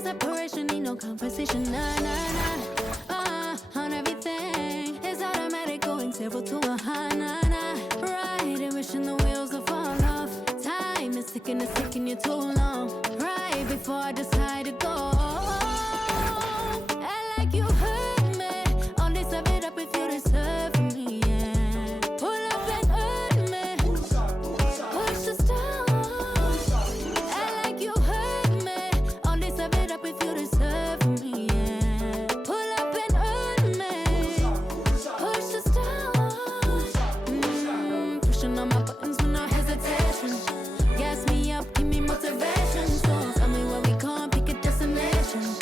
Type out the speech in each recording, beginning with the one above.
no separation, need no conversation. Nah, nah, nah. On everything. It's automatic, going 0 to 100. Nah, nah. Riding, wishing the wheels will fall off. Time is ticking, it's taking you too long. Right before I decide to go. I like you hurt me. All this of it up if you deserve from me, yeah. Pull up and hurt me. Push the stars. I like you hurt me. All this of it up if you deserve from me, yeah. Pull up and hurt me. Push the stars. Pushing on my buttons with no hesitation. Gas me up, give me motivation. So tell me where we going, pick a destination.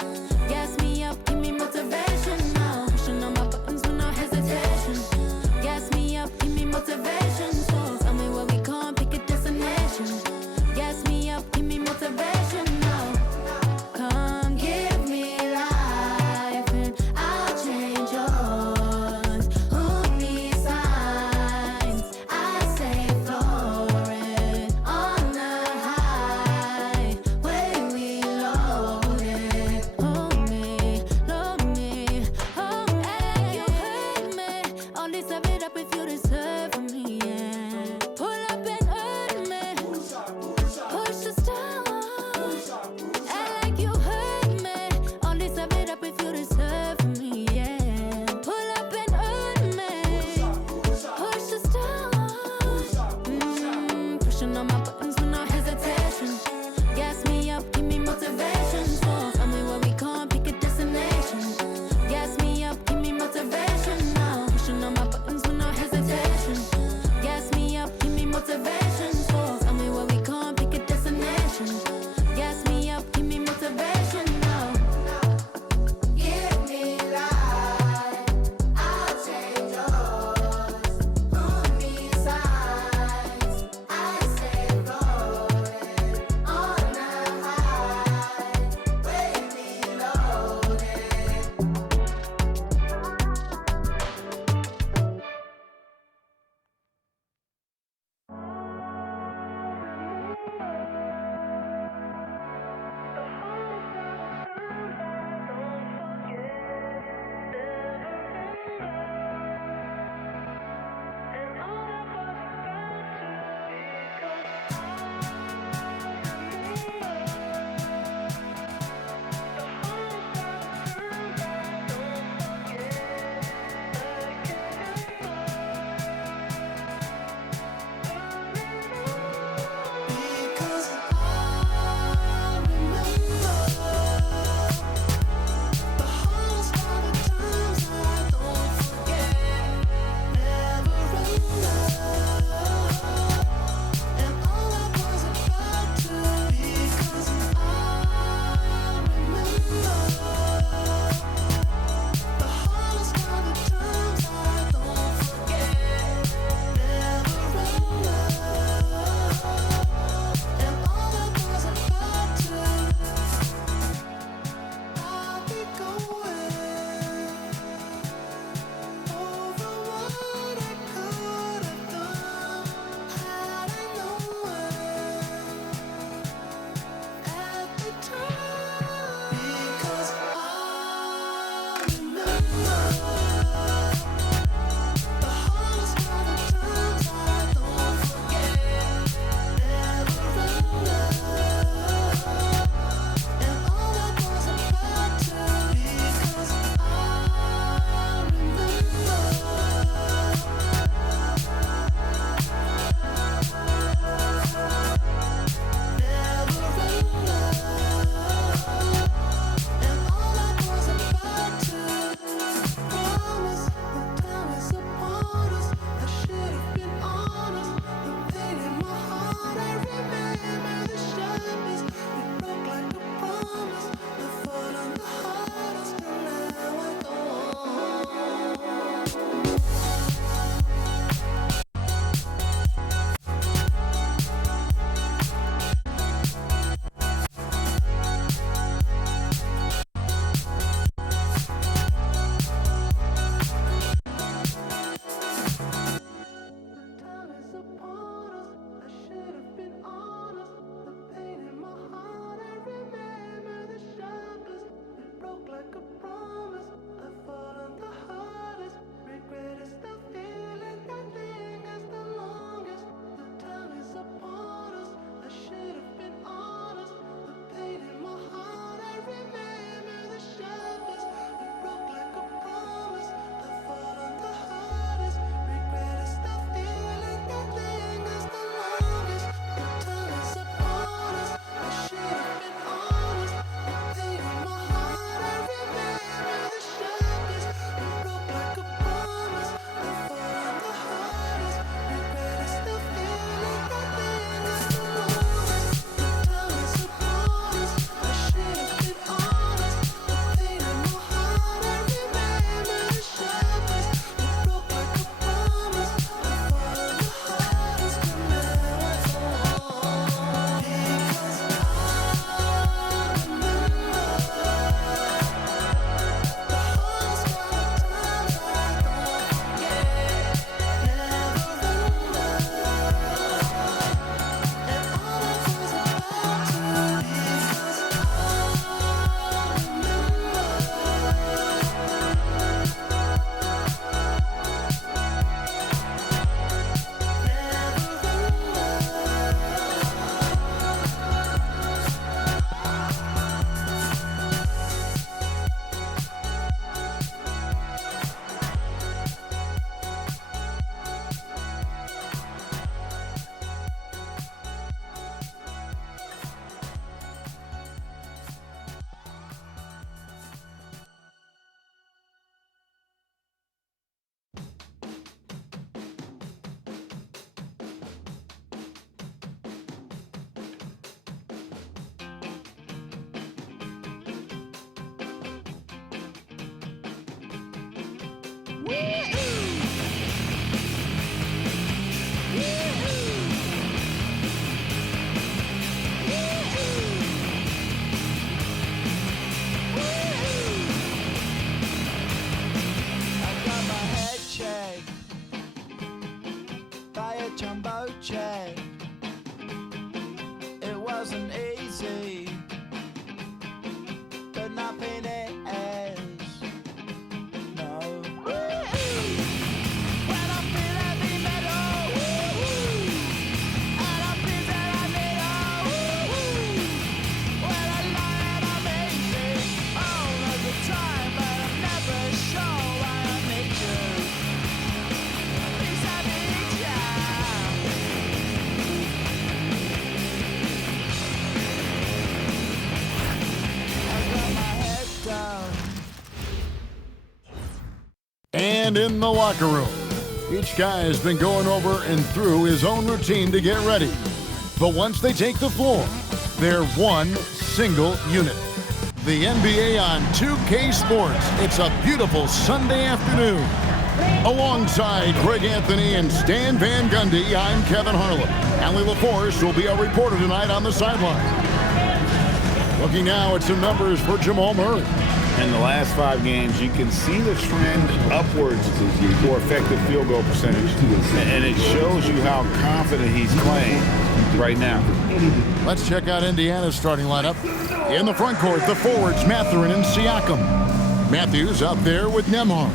Jumbo check. It wasn't easy, but nothing is. No. When I feel heavy metal, and I feel that I need when I lie and I'm easy all of the time, but I'm never sure why I need you. Please I need you. And in the locker room, each guy has been going over and through his own routine to get ready. But once they take the floor, they're one single unit. The NBA on 2K Sports. It's a beautiful Sunday afternoon. Alongside Greg Anthony and Stan Van Gundy, I'm Kevin Harlan. Allie LaForce will be our reporter tonight on the sideline. Looking now at some numbers for Jamal Murray. In the last 5 games, you can see the trend upwards for effective field goal percentage. And it shows you how confident he's playing right now. Let's check out Indiana's starting lineup. In the front court, the forwards, Mathurin and Siakam. Matthews out there with Nembhard.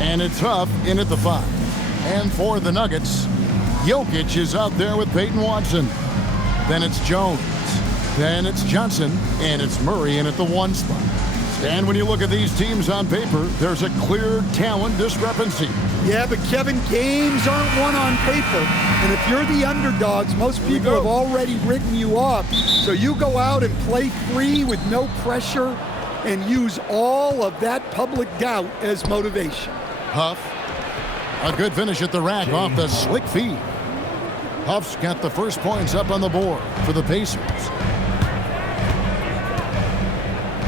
And it's Huff in at the 5. And for the Nuggets, Jokic is out there with Peyton Watson. Then it's Jones. Then it's Johnson. And it's Murray in at the 1 spot. And when you look at these teams on paper, there's a clear talent discrepancy. Yeah, but Kevin, games aren't won on paper. And if you're the underdogs, most people have already written you off. So you go out and play free with no pressure and use all of that public doubt as motivation. Huff, a good finish at the rack off the slick feed. Huff's got the first points up on the board for the Pacers.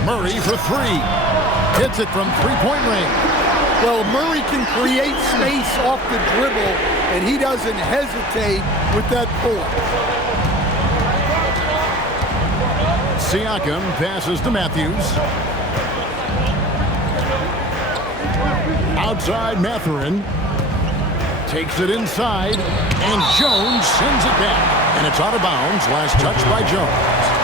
Murray for 3. Hits it from three-point range. Well, Murray can create space off the dribble, and he doesn't hesitate with that pull-up. Siakam passes to Matthews. Outside Mathurin. Takes it inside, and Jones sends it back. And it's out of bounds. Last touch by Jones.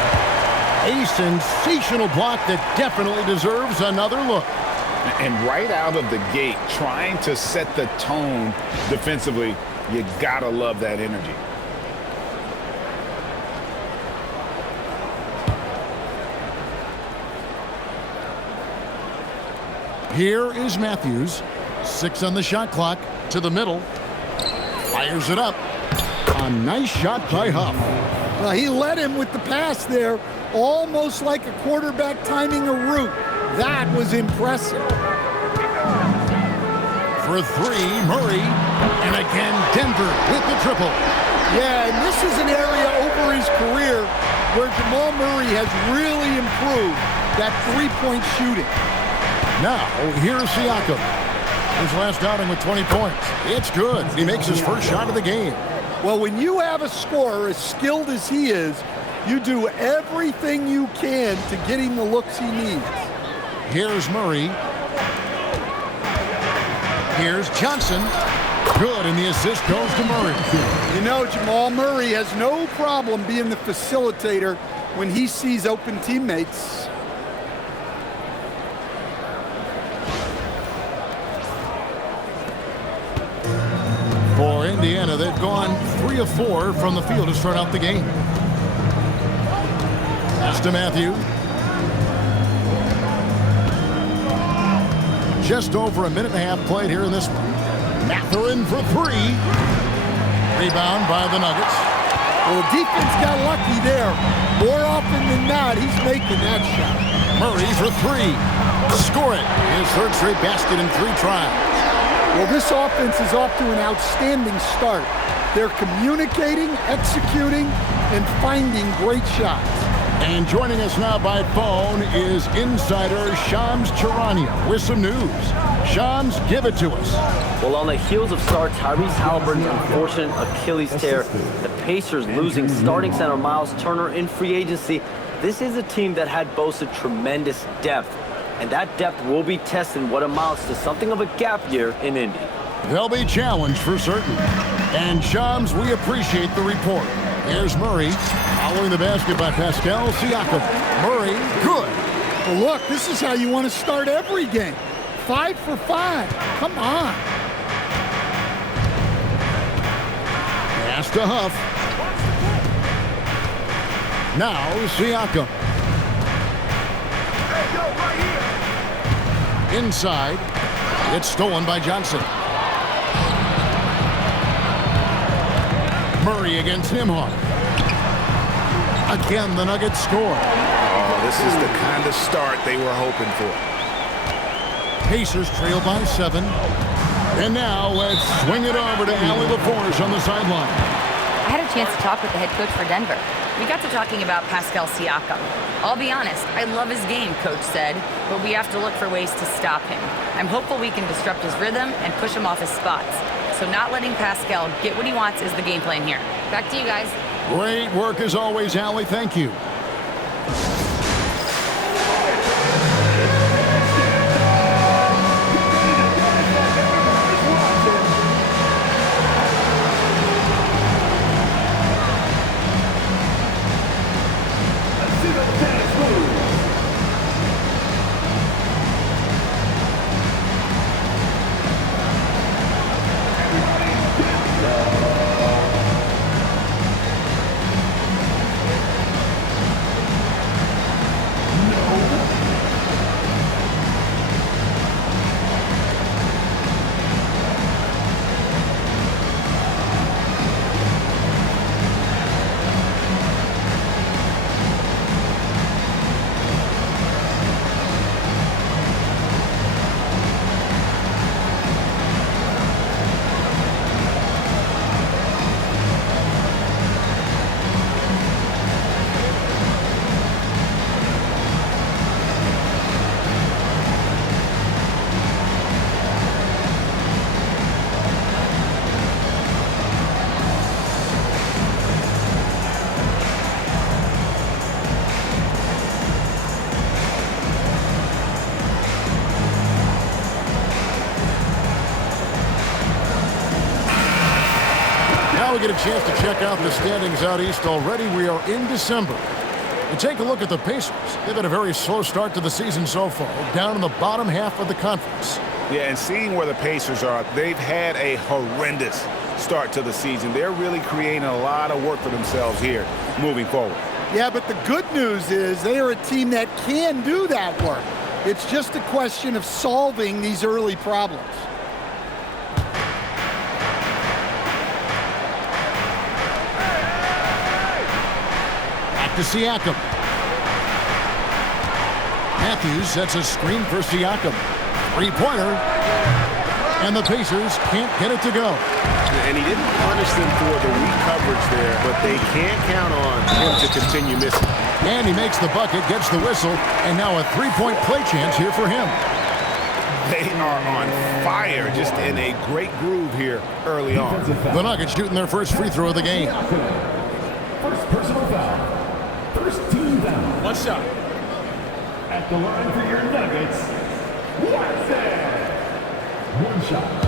A sensational block that definitely deserves another look. And right out of the gate, trying to set the tone defensively, you gotta love that energy. Here is Matthews. 6 on the shot clock. To the middle. Fires it up. A nice shot by Huff. Well, he led him with the pass there, almost like a quarterback timing a route. That was impressive. For 3, Murray. And again, Denver with the triple. Yeah, and this is an area over his career where Jamal Murray has really improved that three-point shooting. Now, here's Siakam. His last outing with 20 points. It's good. He makes his first shot of the game. Well, when you have a scorer as skilled as he is, you do everything you can to get him the looks he needs. Here's Murray. Here's Johnson. Good, and the assist goes to Murray. You know, Jamal Murray has no problem being the facilitator when he sees open teammates. For Indiana, they've gone 3 of 4 from the field to start out the game. Pass to Matthew. Just over a minute and a half played here in this one. Mathurin for 3. Rebound by the Nuggets. Well, the defense got lucky there. More often than not, he's making that shot. Murray for 3. Score it. His third straight basket in 3 tries. Well, this offense is off to an outstanding start. They're communicating, executing, and finding great shots. And joining us now by phone is insider Shams Charania with some news. Shams, give it to us. Well, on the heels of star Tyrese Halliburton's unfortunate Achilles tear, the Pacers losing starting center Miles Turner in free agency, this is a team that had boasted tremendous depth. And that depth will be tested in what amounts to something of a gap year in Indy. They'll be challenged for certain. And Shams, we appreciate the report. Here's Murray, following the basket by Pascal Siakam. Murray, good. Well, look, this is how you want to start every game. 5 for 5. Come on. Pass to Huff. Now Siakam. Inside. It's stolen by Johnson. Murray against Nembhard. Again, the Nuggets score. Oh, this is the kind of start they were hoping for. Pacers trail by 7. And now let's swing it over to Allie LaForge on the sideline. I had a chance to talk with the head coach for Denver. We got to talking about Pascal Siakam. I'll be honest, I love his game, coach said, but we have to look for ways to stop him. I'm hopeful we can disrupt his rhythm and push him off his spots. So not letting Pascal get what he wants is the game plan here. Back to you guys. Great work as always, Allie. Thank you. We get a chance to check out the standings out east already. We are in December. And take a look at the Pacers. They've had a very slow start to the season so far, down in the bottom half of the conference. Yeah, and seeing where the Pacers are, they've had a horrendous start to the season. They're really creating a lot of work for themselves here moving forward. Yeah, but the good news is they are a team that can do that work. It's just a question of solving these early problems. To Siakam. Matthews sets a screen for Siakam. Three-pointer. And the Pacers can't get it to go. And he didn't punish them for the weak coverage there, but they can't count on him to continue missing. And he makes the bucket, gets the whistle, and now a three-point play chance here for him. They are on fire, just in a great groove here early on. The Nuggets shooting their first free throw of the game. First personal foul. First team foul. One shot. At the line for your Nuggets, Watson. One shot.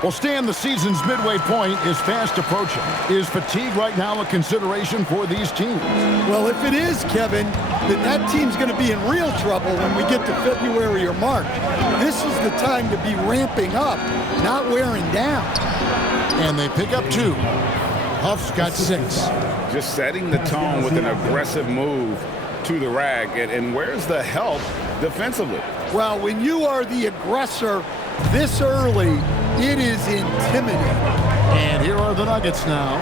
Well, Stan, the season's midway point is fast approaching. Is fatigue right now a consideration for these teams? Well, if it is, Kevin, then that team's going to be in real trouble when we get to February or March. This is the time to be ramping up, not wearing down. And they pick up 2. Huff's got 6. Just setting the tone with an aggressive move to the rack. And where's the help defensively? Well, when you are the aggressor this early, it is intimidating. And here are the Nuggets now,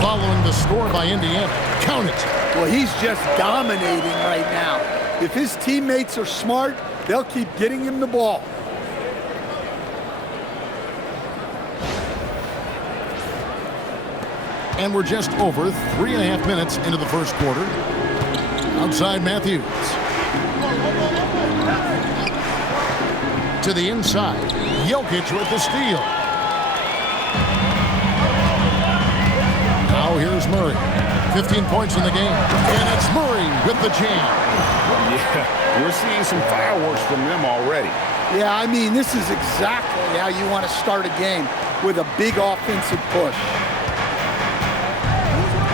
following the score by Indiana. Count it. Well, he's just dominating right now. If his teammates are smart, They'll keep getting him the ball. And we're just over 3.5 minutes into the first quarter. Outside Matthews. To the inside. Jokic with the steal. Now here's Murray. 15 points in the game. And it's Murray with the jam. Yeah, we're seeing some fireworks from them already. Yeah, I mean, this is exactly how you want to start a game, with a big offensive push.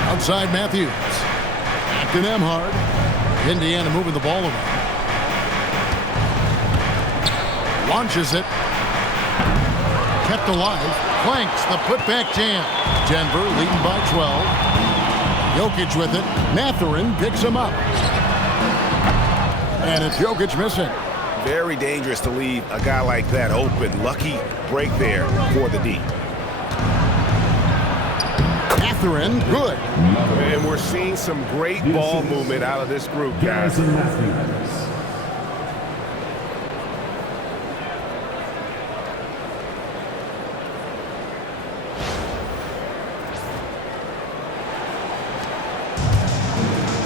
Outside Matthews. Back to Nembhard. Indiana moving the ball around. Launches it. Kept alive. Clanks the putback jam. Denver leading by 12. Jokic with it. Mathurin picks him up. And it's Jokic missing. Very dangerous to leave a guy like that open. Lucky break there for the D. Mathurin, good. And we're seeing some great ball movement out of this group, guys.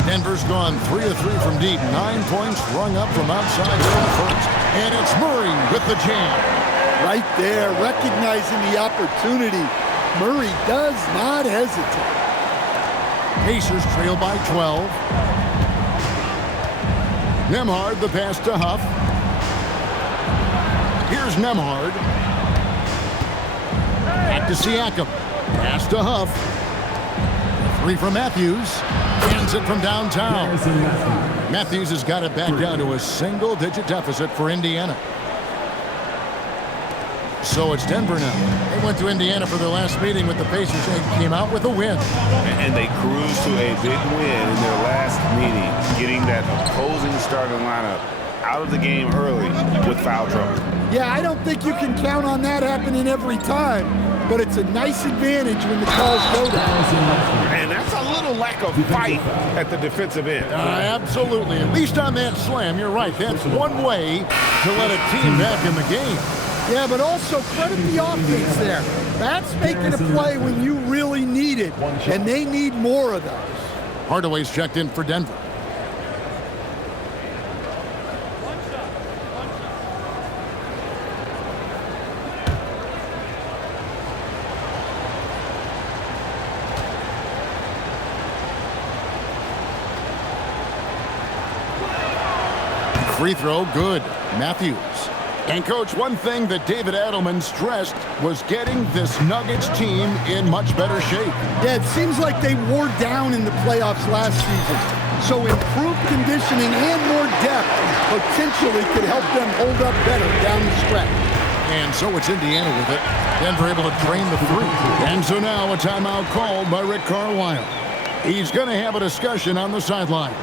Denver's gone 3 of 3 from deep. 9 points rung up from outside here in the first. And it's Murray with the jam. Right there, recognizing the opportunity. Murray does not hesitate. Pacers trail by 12. Nembhard, the pass to Huff. Here's Nembhard. Back to Siakam. Pass to Huff. 3 from Matthews. Hands it from downtown. Matthews has got it back down to a single-digit deficit for Indiana. So it's Denver now. They went to Indiana for their last meeting with the Pacers and came out with a win. And they cruised to a big win in their last meeting, getting that opposing starting lineup out of the game early with foul trouble. Yeah, I don't think you can count on that happening every time, but it's a nice advantage when the calls go down. And that's a little lack of fight at the defensive end. Absolutely. At least on that slam, you're right. That's one way to let a team back in the game. Yeah, but also credit the offense there. That's making a play when you really need it, and they need more of those. Hardaway's checked in for Denver. Free throw, good. Matthews. And, Coach, one thing that David Adelman stressed was getting this Nuggets team in much better shape. Yeah, it seems like they wore down in the playoffs last season. So improved conditioning and more depth potentially could help them hold up better down the stretch. And so it's Indiana with it. Denver able to drain the three. And so now a timeout called by Rick Carlisle. He's going to have a discussion on the sideline.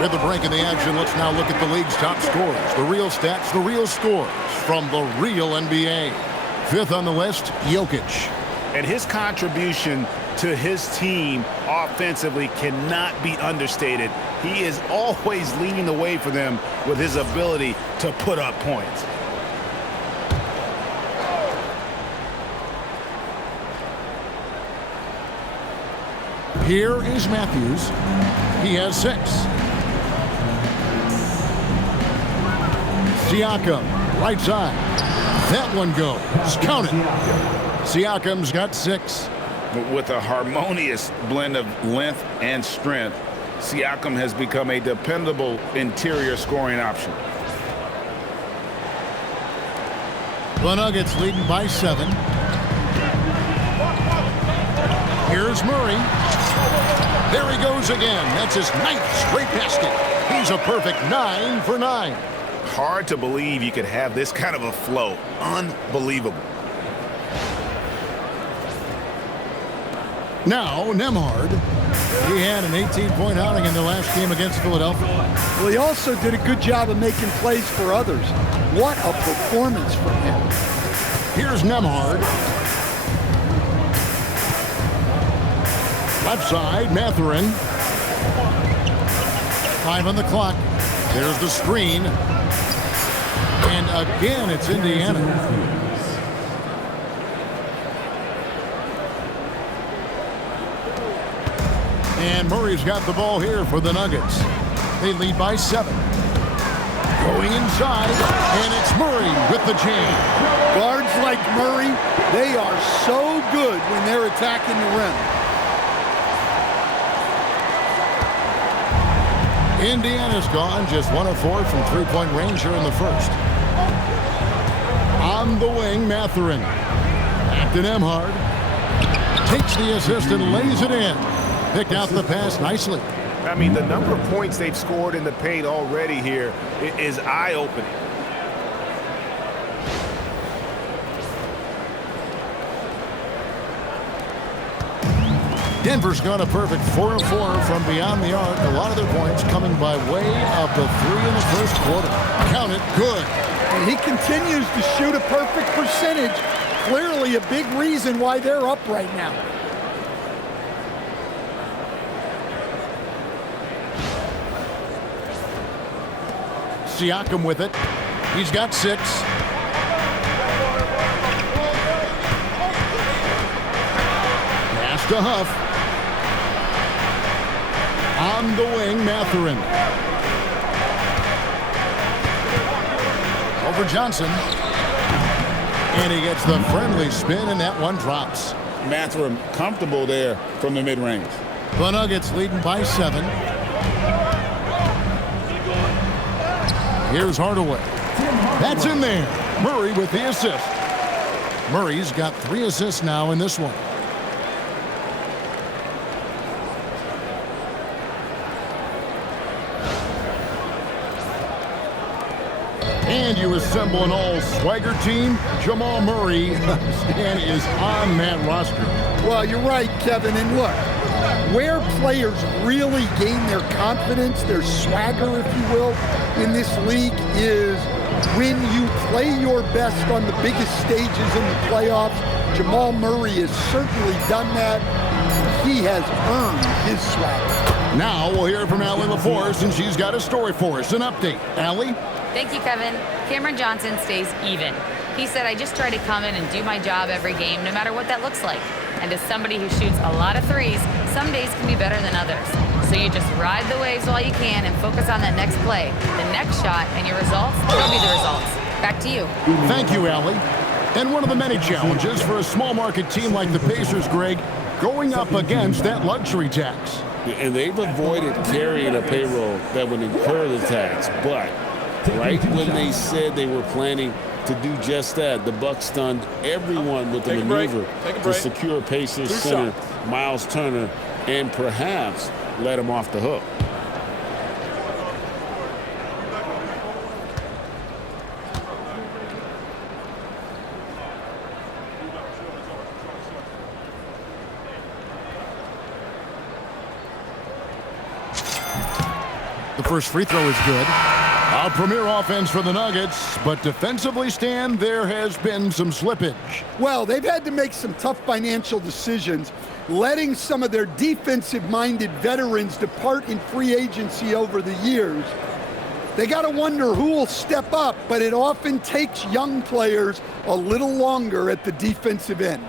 With the break in the action, let's now look at the league's top scorers. The real stats, the real scores from the real NBA. Fifth on the list, Jokic. And his contribution to his team offensively cannot be understated. He is always leading the way for them with his ability to put up points. Here is Matthews. He has 6. Siakam, right side. That one goes. Count it. Siakam's got 6. With a harmonious blend of length and strength, Siakam has become a dependable interior scoring option. The Nuggets leading by 7. Here's Murray. There he goes again. That's his 9th straight basket. He's a perfect 9 for 9. Hard to believe you could have this kind of a flow. Unbelievable. Now, Nembhard. He had an 18-point outing in the last game against Philadelphia. Well, he also did a good job of making plays for others. What a performance from him. Here's Nembhard. Left side, Mathurin. 5 on the clock. There's the screen. And again, it's Indiana. And Murray's got the ball here for the Nuggets. They lead by 7. Going inside, and it's Murray with the jam. Guards like Murray, they are so good when they're attacking the rim. Indiana's gone just 1 of 4 from three-point range here in the first. On the wing, Mathurin. Back to Nembhard. Takes the assist and lays it in. Picked out the pass nicely. I mean, the number of points they've scored in the paint already here is eye-opening. Denver's got a perfect 4 of 4 from beyond the arc. A lot of their points coming by way of the 3 in the first quarter. Count it, good. And he continues to shoot a perfect percentage. Clearly a big reason why they're up right now. Siakam with it. He's got 6. Pass to Huff. On the wing, Mathurin. Over Johnson. And he gets the friendly spin, and that one drops. Mathurin comfortable there from the mid-range. The Nuggets leading by 7. Here's Hardaway. That's in there. Murray with the assist. Murray's got 3 assists now in this one. And you assemble an all-swagger team. Jamal Murray, Stan, is on that roster. Well, you're right, Kevin. And look, where players really gain their confidence, their swagger, if you will, in this league is when you play your best on the biggest stages in the playoffs. Jamal Murray has certainly done that. He has earned his swagger. Now we'll hear from Allie LaForce, and she's got a story for us. An update. Allie? Thank you, Kevin. Cameron Johnson stays even. He said, I just try to come in and do my job every game, no matter what that looks like. And as somebody who shoots a lot of threes, some days can be better than others. So you just ride the waves while you can and focus on that next play. The next shot and your results will be the results. Back to you. Thank you, Allie. And one of the many challenges for a small market team like the Pacers, Greg, going up against that luxury tax. And they've avoided carrying a payroll that would incur the tax. But right when they said they were planning to do just that, the Bucks stunned everyone with the maneuver to secure Pacers center Miles Turner and perhaps let him off the hook. The first free throw is good. A premier offense for the Nuggets, but defensively, Stan, there has been some slippage. Well, they've had to make some tough financial decisions, letting some of their defensive-minded veterans depart in free agency over the years. They got to wonder who will step up, but it often takes young players a little longer at the defensive end.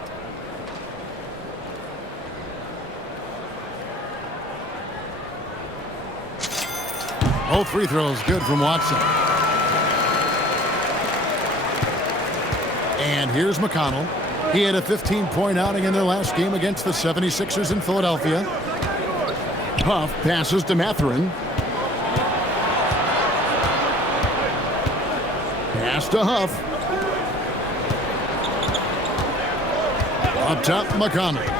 Both free throws good from Watson. And here's McConnell. He had a 15-point outing in their last game against the 76ers in Philadelphia. Huff passes to Mathurin. Pass to Huff. Up top, McConnell.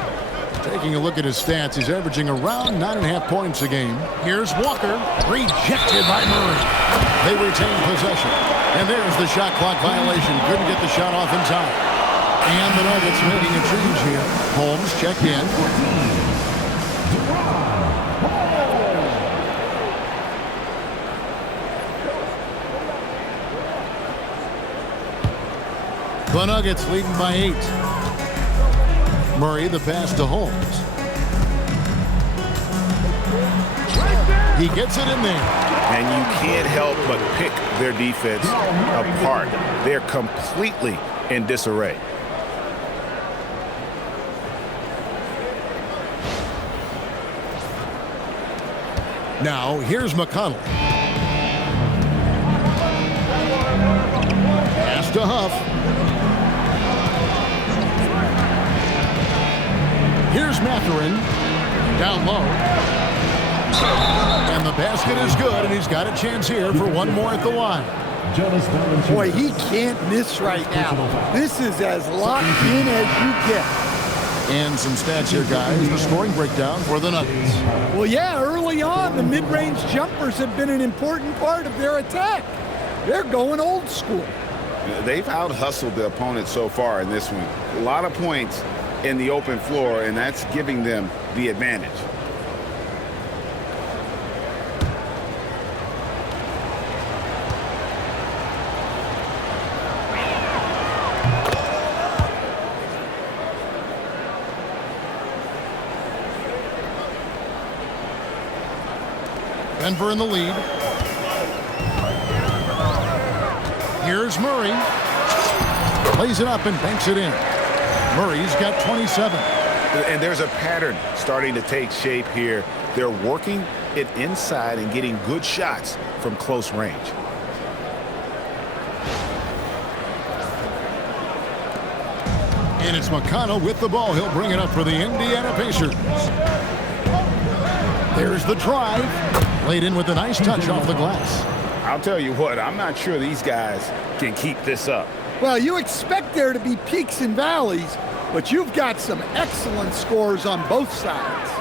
Taking a look at his stats, he's averaging around 9.5 points a game. Here's Walker, rejected by Murray. They retain possession. And there's the shot clock violation. Couldn't get the shot off in time. And the Nuggets making a change here. Holmes checked in. The Nuggets leading by 8. Murray, the pass to Holmes. He gets it in there. And you can't help but pick their defense apart. They're completely in disarray. Now, here's McConnell. Pass to Huff. Here's Mathurin. Down low. And the basket is good, and he's got a chance here for one more at the line. Boy, he can't miss right now. This is as locked in as you get. And some stats here, guys. The scoring breakdown for the Nuggets. Well, yeah, early on, the mid-range jumpers have been an important part of their attack. They're going old school. They've out-hustled the opponent so far in this one. A lot of points in the open floor, and that's giving them the advantage. Denver in the lead. Here's Murray. Plays it up and banks it in. Murray's got 27. And there's a pattern starting to take shape here. They're working it inside and getting good shots from close range. And it's McConnell with the ball. He'll bring it up for the Indiana Pacers. There's the drive. Laid in with a nice touch off the glass. I'll tell you what, I'm not sure these guys can keep this up. Well, you expect there to be peaks and valleys, but you've got some excellent scores on both sides.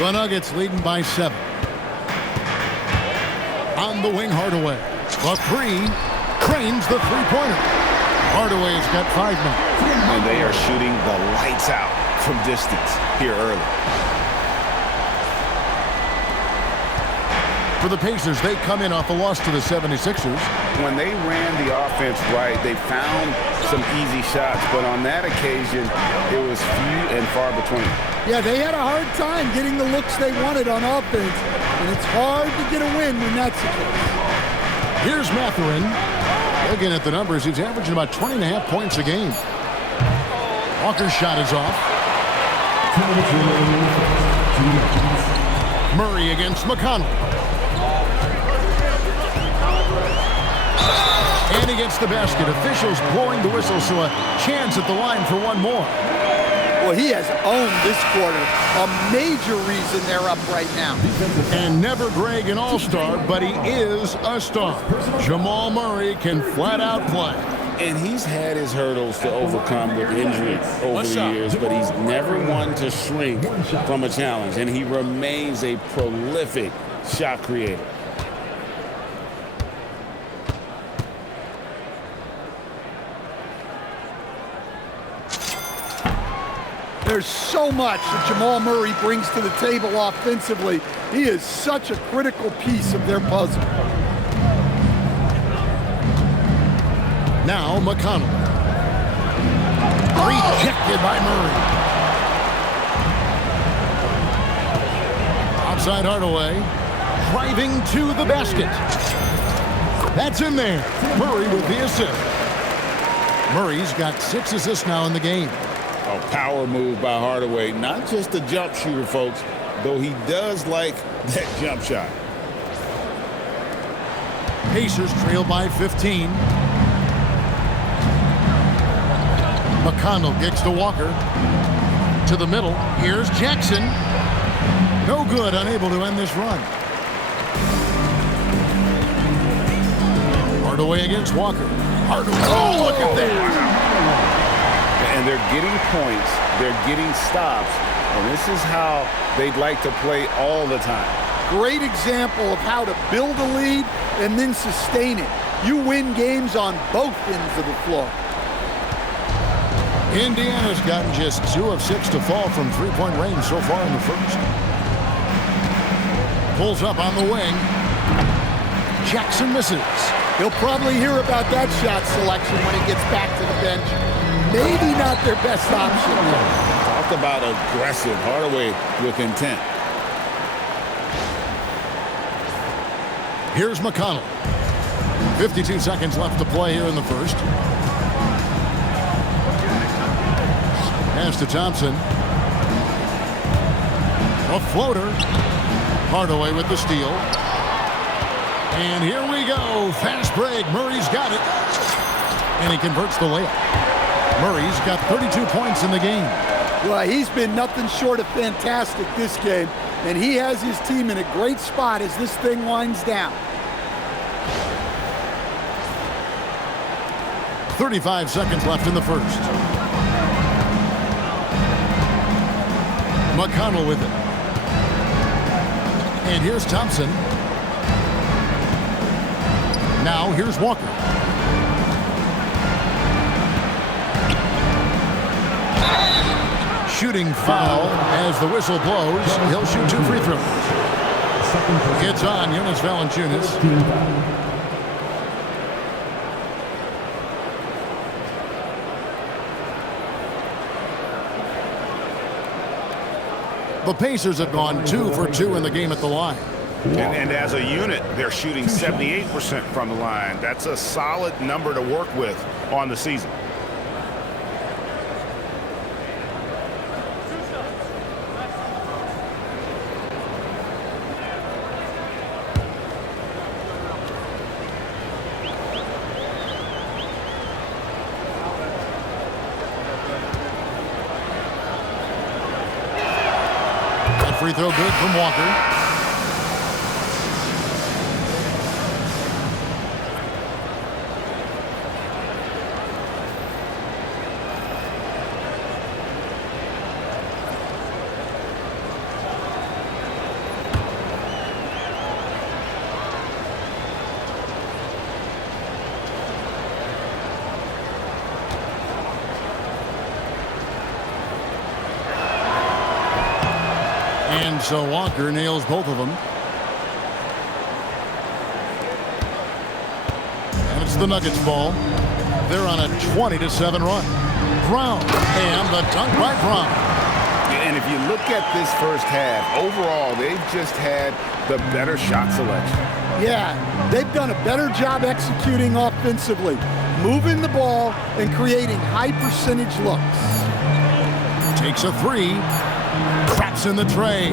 The Nuggets leading by 7. On the wing, Hardaway. The three. Cranes the three-pointer. Hardaway's got 5 now. And they are shooting the lights out from distance here early. For the Pacers, they come in off a loss to the 76ers. When they ran the offense right, they found some easy shots, but on that occasion, it was few and far between. Yeah, they had a hard time getting the looks they wanted on offense, and it's hard to get a win when that's the case. Here's Mathurin. Looking at the numbers, he's averaging about 20.5 points a game. Walker's shot is off. Murray against McConnell. And he gets the basket. Officials blowing the whistle, so a chance at the line for one more. Well, he has owned this quarter. A major reason they're up right now. And never Greg an all-star, but he is a star. Jamal Murray can flat out play. And he's had his hurdles to overcome with injury over the years, but he's never one to shrink from a challenge. And he remains a prolific shot creator. There's so much that Jamal Murray brings to the table offensively. He is such a critical piece of their puzzle. Now McConnell. Rejected by Murray. Outside Hardaway. Driving to the basket. That's in there. Murray with the assist. Murray's got 6 assists now in the game. A power move by Hardaway. Not just a jump shooter, folks, though he does like that jump shot. Pacers trail by 15. McConnell kicks to Walker. To the middle. Here's Jackson. No good, unable to end this run. Hardaway against Walker. Hardaway. Oh, look at that. And they're getting points. They're getting stops. And this is how they'd like to play all the time. Great example of how to build a lead and then sustain it. You win games on both ends of the floor. Indiana's gotten just 2 of 6 to fall from three-point range so far in the first. Pulls up on the wing. Jackson misses. He'll probably hear about that shot selection when he gets back to the bench. Maybe not their best option. Talk about aggressive. Hardaway with intent. Here's McConnell. 52 seconds left to play here in the first. Pass to Thompson. A floater. Hardaway with the steal. And here we go. Fast break. Murray's got it. And he converts the layup. Murray's got 32 points in the game. Well, he's been nothing short of fantastic this game. And he has his team in a great spot as this thing winds down. 35 seconds left in the first. McConnell with it. And here's Thompson. Now here's Walker. Shooting foul as the whistle blows. He'll shoot 2 free throws. It's on Jonas Valanciunas. The Pacers have gone 2 for 2 in the game at the line. And as a unit, they're shooting 78% from the line. That's a solid number to work with on the season. Free throw good from Walker. And so Walker nails both of them. And it's the Nuggets ball. They're on a 20-7 run. Brown and the dunk by Brown. And if you look at this first half, overall, they've just had the better shot selection. Yeah, they've done a better job executing offensively, moving the ball and creating high percentage looks. Takes a 3. Traps in the tray.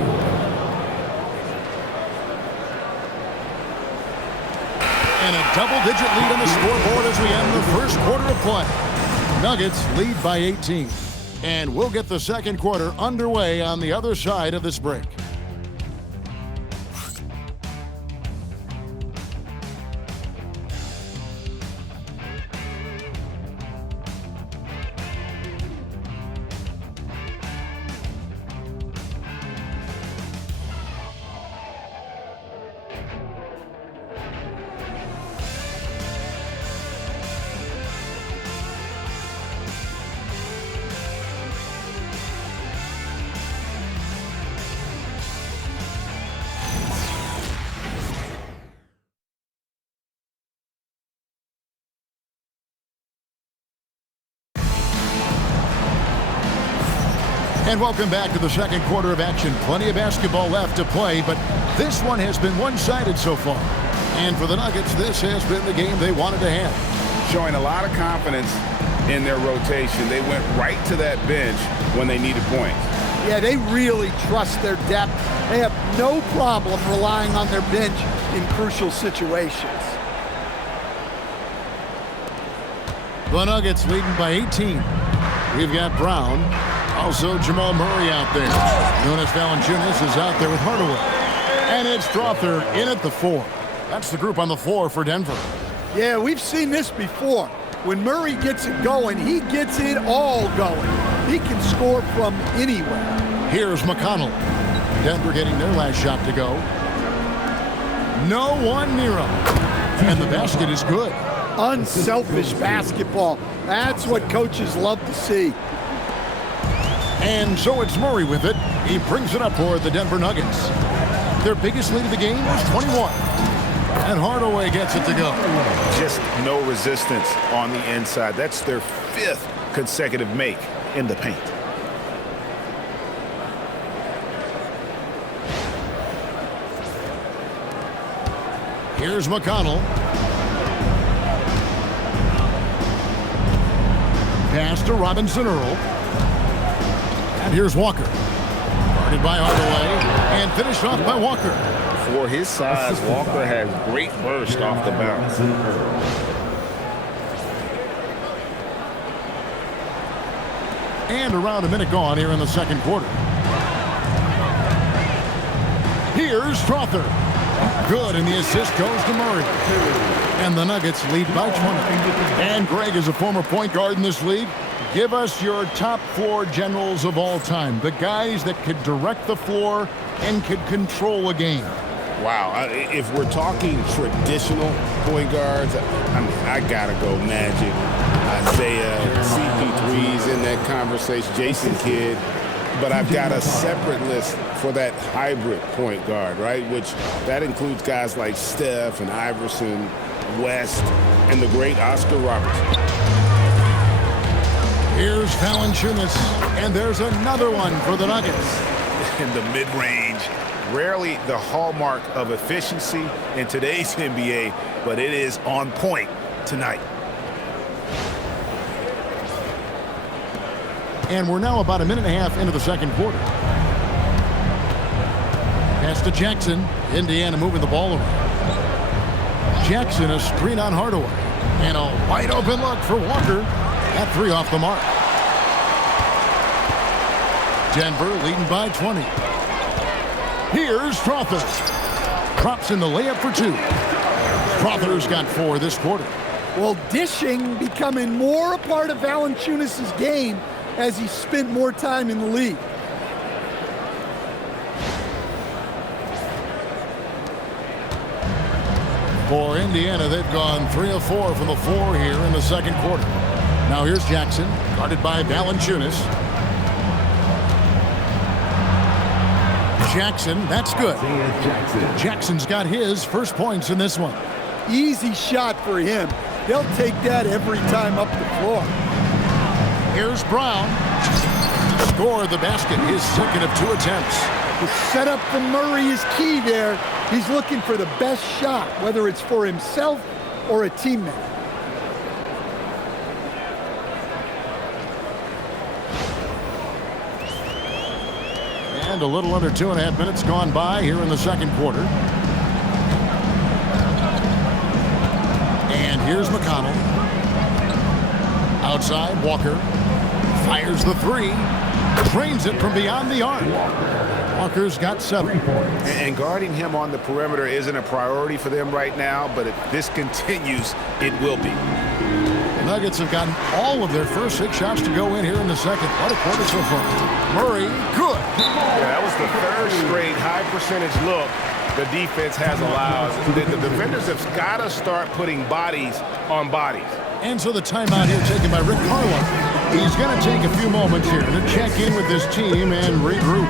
And a double-digit lead on the scoreboard as we end the first quarter of play. Nuggets lead by 18. And we'll get the second quarter underway on the other side of this break. And welcome back to the second quarter of action. Plenty of basketball left to play, but this one has been one-sided so far. And for the Nuggets, this has been the game they wanted to have. Showing a lot of confidence in their rotation. They went right to that bench when they needed points. Yeah, they really trust their depth. They have no problem relying on their bench in crucial situations. The Nuggets leading by 18. We've got Brown. Also Jamal Murray out there. Jonas Valanciunas is out there with Hardaway. And it's Strother in at the 4. That's the group on the floor for Denver. Yeah, we've seen this before. When Murray gets it going, he gets it all going. He can score from anywhere. Here's McConnell. Denver getting their last shot to go. No one near him. And the basket is good. Unselfish basketball. That's what coaches love to see. And so it's Murray with it. He brings it up for the Denver Nuggets. Their biggest lead of the game was 21. And Hardaway gets it to go. Just no resistance on the inside. That's their 5th consecutive make in the paint. Here's McConnell. Pass to Robinson Earl. And here's Walker. Guarded by Hardaway. And finished off by Walker. For his size, Walker has great burst off the bounce. And around a minute gone here in the second quarter. Here's Strother. Good, and the assist goes to Murray. And the Nuggets lead by 20. And Greg is a former point guard in this league. Give us your top floor generals of all time. The guys that could direct the floor and could control a game. Wow, if we're talking traditional point guards, I gotta go Magic, Isaiah, CP3's in that conversation, Jason Kidd. But I've got a separate list for that hybrid point guard, right? Which that includes guys like Steph and Iverson, West, and the great Oscar Robertson. Here's Valanciunas, and there's another one for the Nuggets. In the mid-range, rarely the hallmark of efficiency in today's NBA, but it is on point tonight. And we're now about a minute and a half into the second quarter. Pass to Jackson. Indiana moving the ball around. Jackson, a screen on Hardaway. And a wide open look for Walker. That 3 off the mark. Denver leading by 20. Here's Strother. Drops in the layup for 2. Strother's got 4 this quarter. Well, dishing becoming more a part of Valanciunas' game as he spent more time in the league. For Indiana, they've gone 3 of 4 from the floor here in the second quarter. Now here's Jackson, guarded by Valanciunas. Jackson, that's good. Jackson's got his first points in this one. Easy shot for him. They'll take that every time up the floor. Here's Brown. Score the basket, his second of 2 attempts. The setup from Murray is key there. He's looking for the best shot, whether it's for himself or a teammate. And a little under 2.5 minutes gone by here in the second quarter. And here's McConnell. Outside, Walker fires the 3. Trains it from beyond the arc. Walker's got 7. And guarding him on the perimeter isn't a priority for them right now, but if this continues, it will be. The Nuggets have gotten all of their first 6 shots to go in here in the second. What a quarter so far. Murray, good. Yeah, that was the 3rd straight high percentage look the defense has allowed. The defenders have got to start putting bodies on bodies. And so the timeout here taken by Rick Carlisle. He's going to take a few moments here to check in with his team and regroup.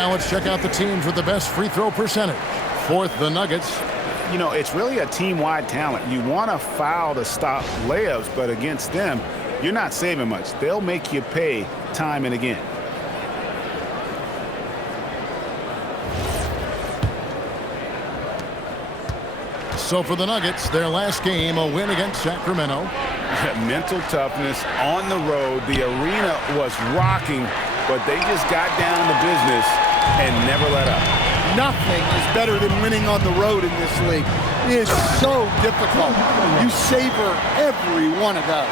now let's check out the teams with the best free throw percentage. Fourth, the Nuggets. You know, it's really a team-wide talent. You want to foul to stop layups, but against them, you're not saving much. They'll make you pay time and again. So for the Nuggets, their last game, a win against Sacramento. Mental toughness on the road. The arena was rocking, but they just got down to business and never let up. Nothing is better than winning on the road in this league. It's so difficult. You savor every one of those.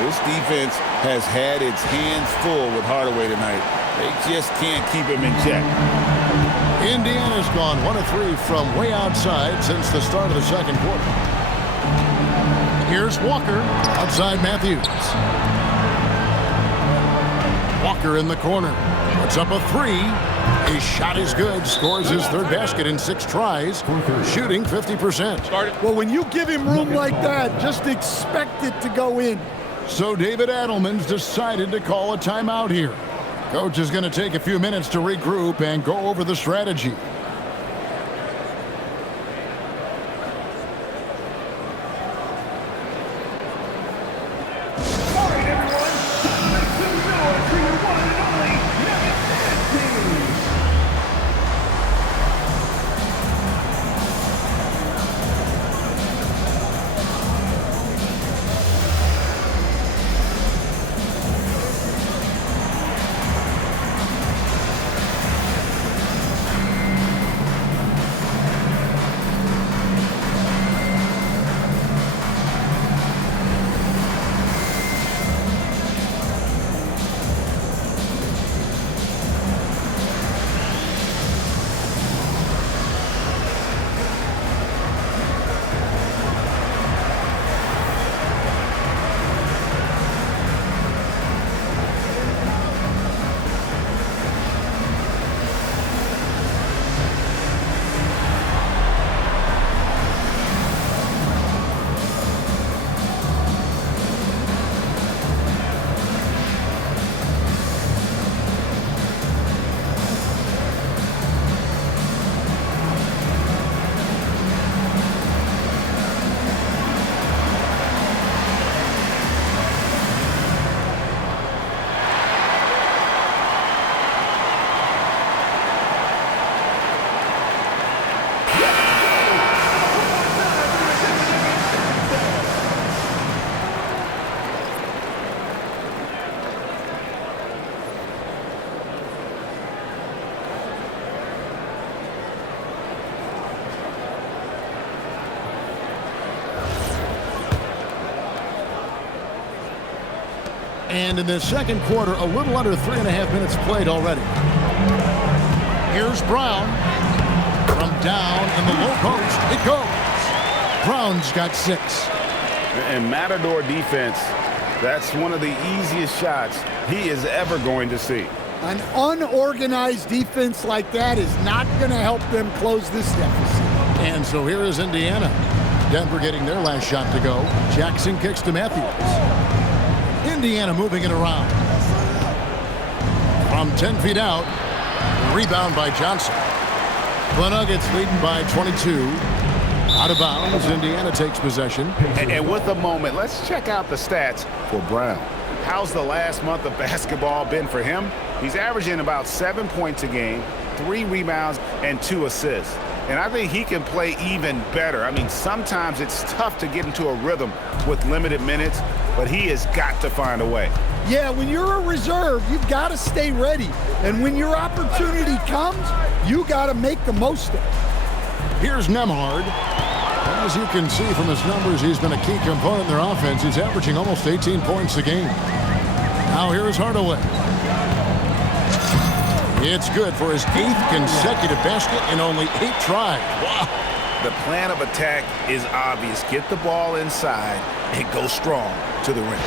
This defense has had its hands full with Hardaway tonight. They just can't keep him in check. Indiana's gone 1 of 3 from way outside since the start of the second quarter. Here's Walker outside Matthews. Walker in the corner. Puts up a 3. His shot is good. Scores his third basket in 6 tries. Shooting 50%. Well, when you give him room like that, just expect it to go in. So David Adelman's decided to call a timeout here. Coach is going to take a few minutes to regroup and go over the strategy. And in the second quarter, a little under 3.5 minutes played already. Here's Brown. From down in the low post, it goes. Brown's got 6. And Matador defense, that's one of the easiest shots he is ever going to see. An unorganized defense like that is not going to help them close this deficit. And so here is Indiana. Denver getting their last shot to go. Jackson kicks to Matthews. Indiana moving it around. From 10 feet out, rebound by Johnson. The Nuggets leading by 22. Out of bounds, Indiana takes possession. And with a moment, let's check out the stats for Brown. How's the last month of basketball been for him? He's averaging about 7 points a game, 3 rebounds, and 2 assists. And I think he can play even better. I mean, sometimes it's tough to get into a rhythm with limited minutes, but he has got to find a way. Yeah, when you're a reserve, you've got to stay ready. And when your opportunity comes, you got to make the most of it. Here's Nembhard. As you can see from his numbers, he's been a key component in their offense. He's averaging almost 18 points a game. Now here is Hardaway. It's good for his 8th consecutive basket in only 8 tries. Wow. The plan of attack is obvious. Get the ball inside and go strong to the rim.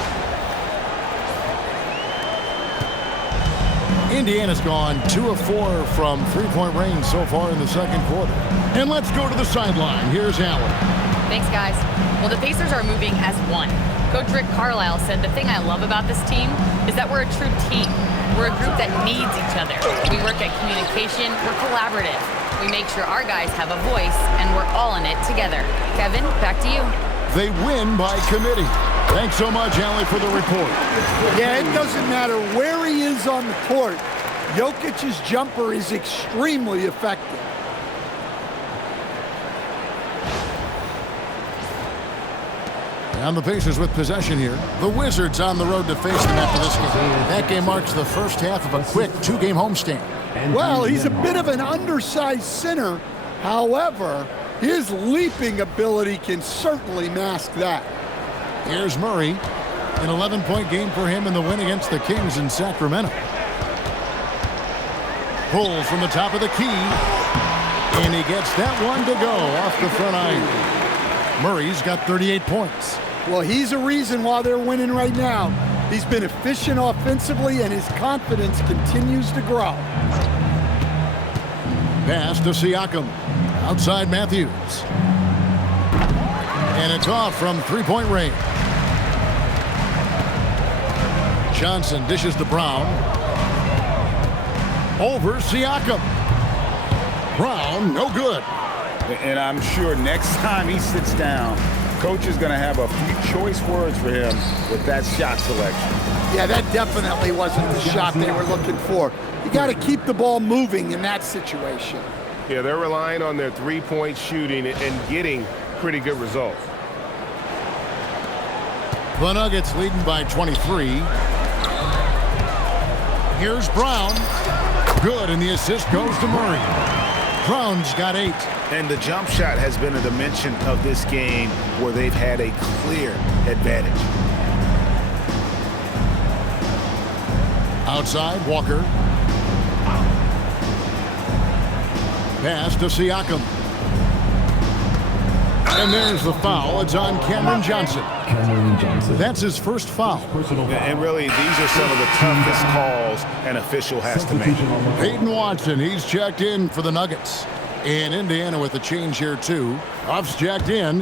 Indiana's gone 2 of 4 from three-point range so far in the second quarter. And let's go to the sideline. Here's Allen. Thanks, guys. Well, the Pacers are moving as one. Coach Rick Carlisle said the thing I love about this team is that we're a true team. We're a group that needs each other. We work at communication, we're collaborative. We make sure our guys have a voice, and we're all in it together. Kevin, back to you. They win by committee. Thanks so much, Allie, for the report. Yeah, it doesn't matter where he is on the court. Jokic's jumper is extremely effective. And the Pacers with possession here. The Wizards on the road to face them after this game. That game marks the first half of a quick two-game homestand. Well, he's a bit of an undersized center. However, his leaping ability can certainly mask that. Here's Murray. An 11-point game for him in the win against the Kings in Sacramento. Pull from the top of the key. And he gets that one to go off the front iron. Murray's got 38 points. Well, he's a reason why they're winning right now. He's been efficient offensively, and his confidence continues to grow. Pass to Siakam. Outside Matthews. And it's off from three-point range. Johnson dishes to Brown. Over Siakam. Brown, no good. And I'm sure next time he sits down, coach is going to have a few choice words for him with that shot selection. Yeah, that definitely wasn't the shot they were looking for. You got to keep the ball moving in that situation. Yeah, they're relying on their three-point shooting and getting pretty good results. The Nuggets leading by 23. Here's Brown. Good, and the assist goes to Murray. Brown's got 8. And the jump shot has been a dimension of this game where they've had a clear advantage. Outside, Walker. Pass to Siakam. And there's the foul. It's on Cameron Johnson. That's his first foul. And really, these are some of the toughest calls an official has to make. Peyton Watson, he's checked in for the Nuggets. And Indiana with a change here, too. Huff's checked in.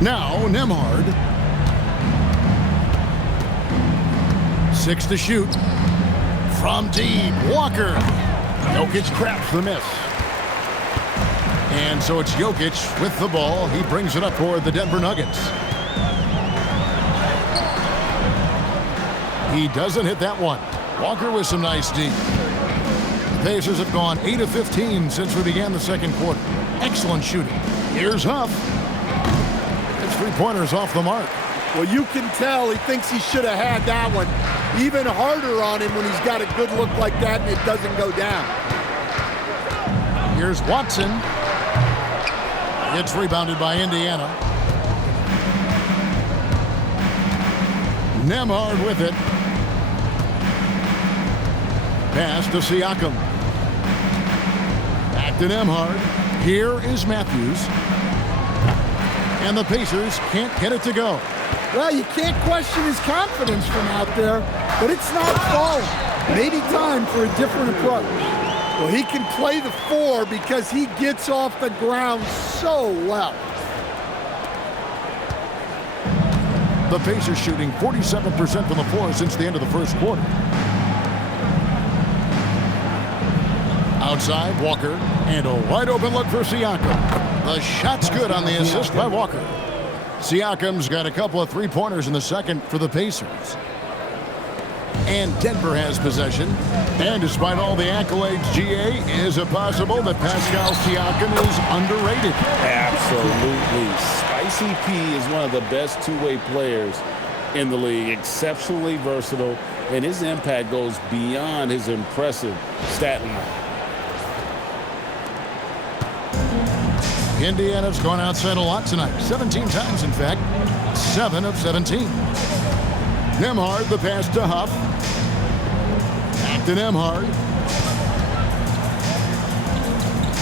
Now, Nembhard. 6 to shoot. From deep, Walker. Jokic craps the miss. And so it's Jokic with the ball. He brings it up for the Denver Nuggets. He doesn't hit that one. Walker with some nice D. The Pacers have gone 8 of 15 since we began the second quarter. Excellent shooting. Here's Huff. His three-pointers off the mark. Well, you can tell he thinks he should have had that one. Even harder on him when he's got a good look like that and it doesn't go down. Here's Watson. It's rebounded by Indiana. Nembhard with it. Pass to Siakam. Back to Nembhard. Here is Matthews. And the Pacers can't get it to go. Well, you can't question his confidence from out there, but it's not falling. Maybe time for a different approach. Well, he can play the 4 because he gets off the ground so well. The Pacers shooting 47% from the floor since the end of the first quarter. Outside, Walker, and a wide open look for Siakam. The shot's good on the assist by Walker. Siakam's got a couple of three-pointers in the second for the Pacers. And Denver has possession. And despite all the accolades, GA, is it possible that Pascal Siakam is underrated? Absolutely. Spicy P is one of the best two-way players in the league. Exceptionally versatile, and his impact goes beyond his impressive stat line. Indiana's gone outside a lot tonight. 17 times, in fact. 7 of 17. Nembhard, the pass to Huff. Back to Nembhard.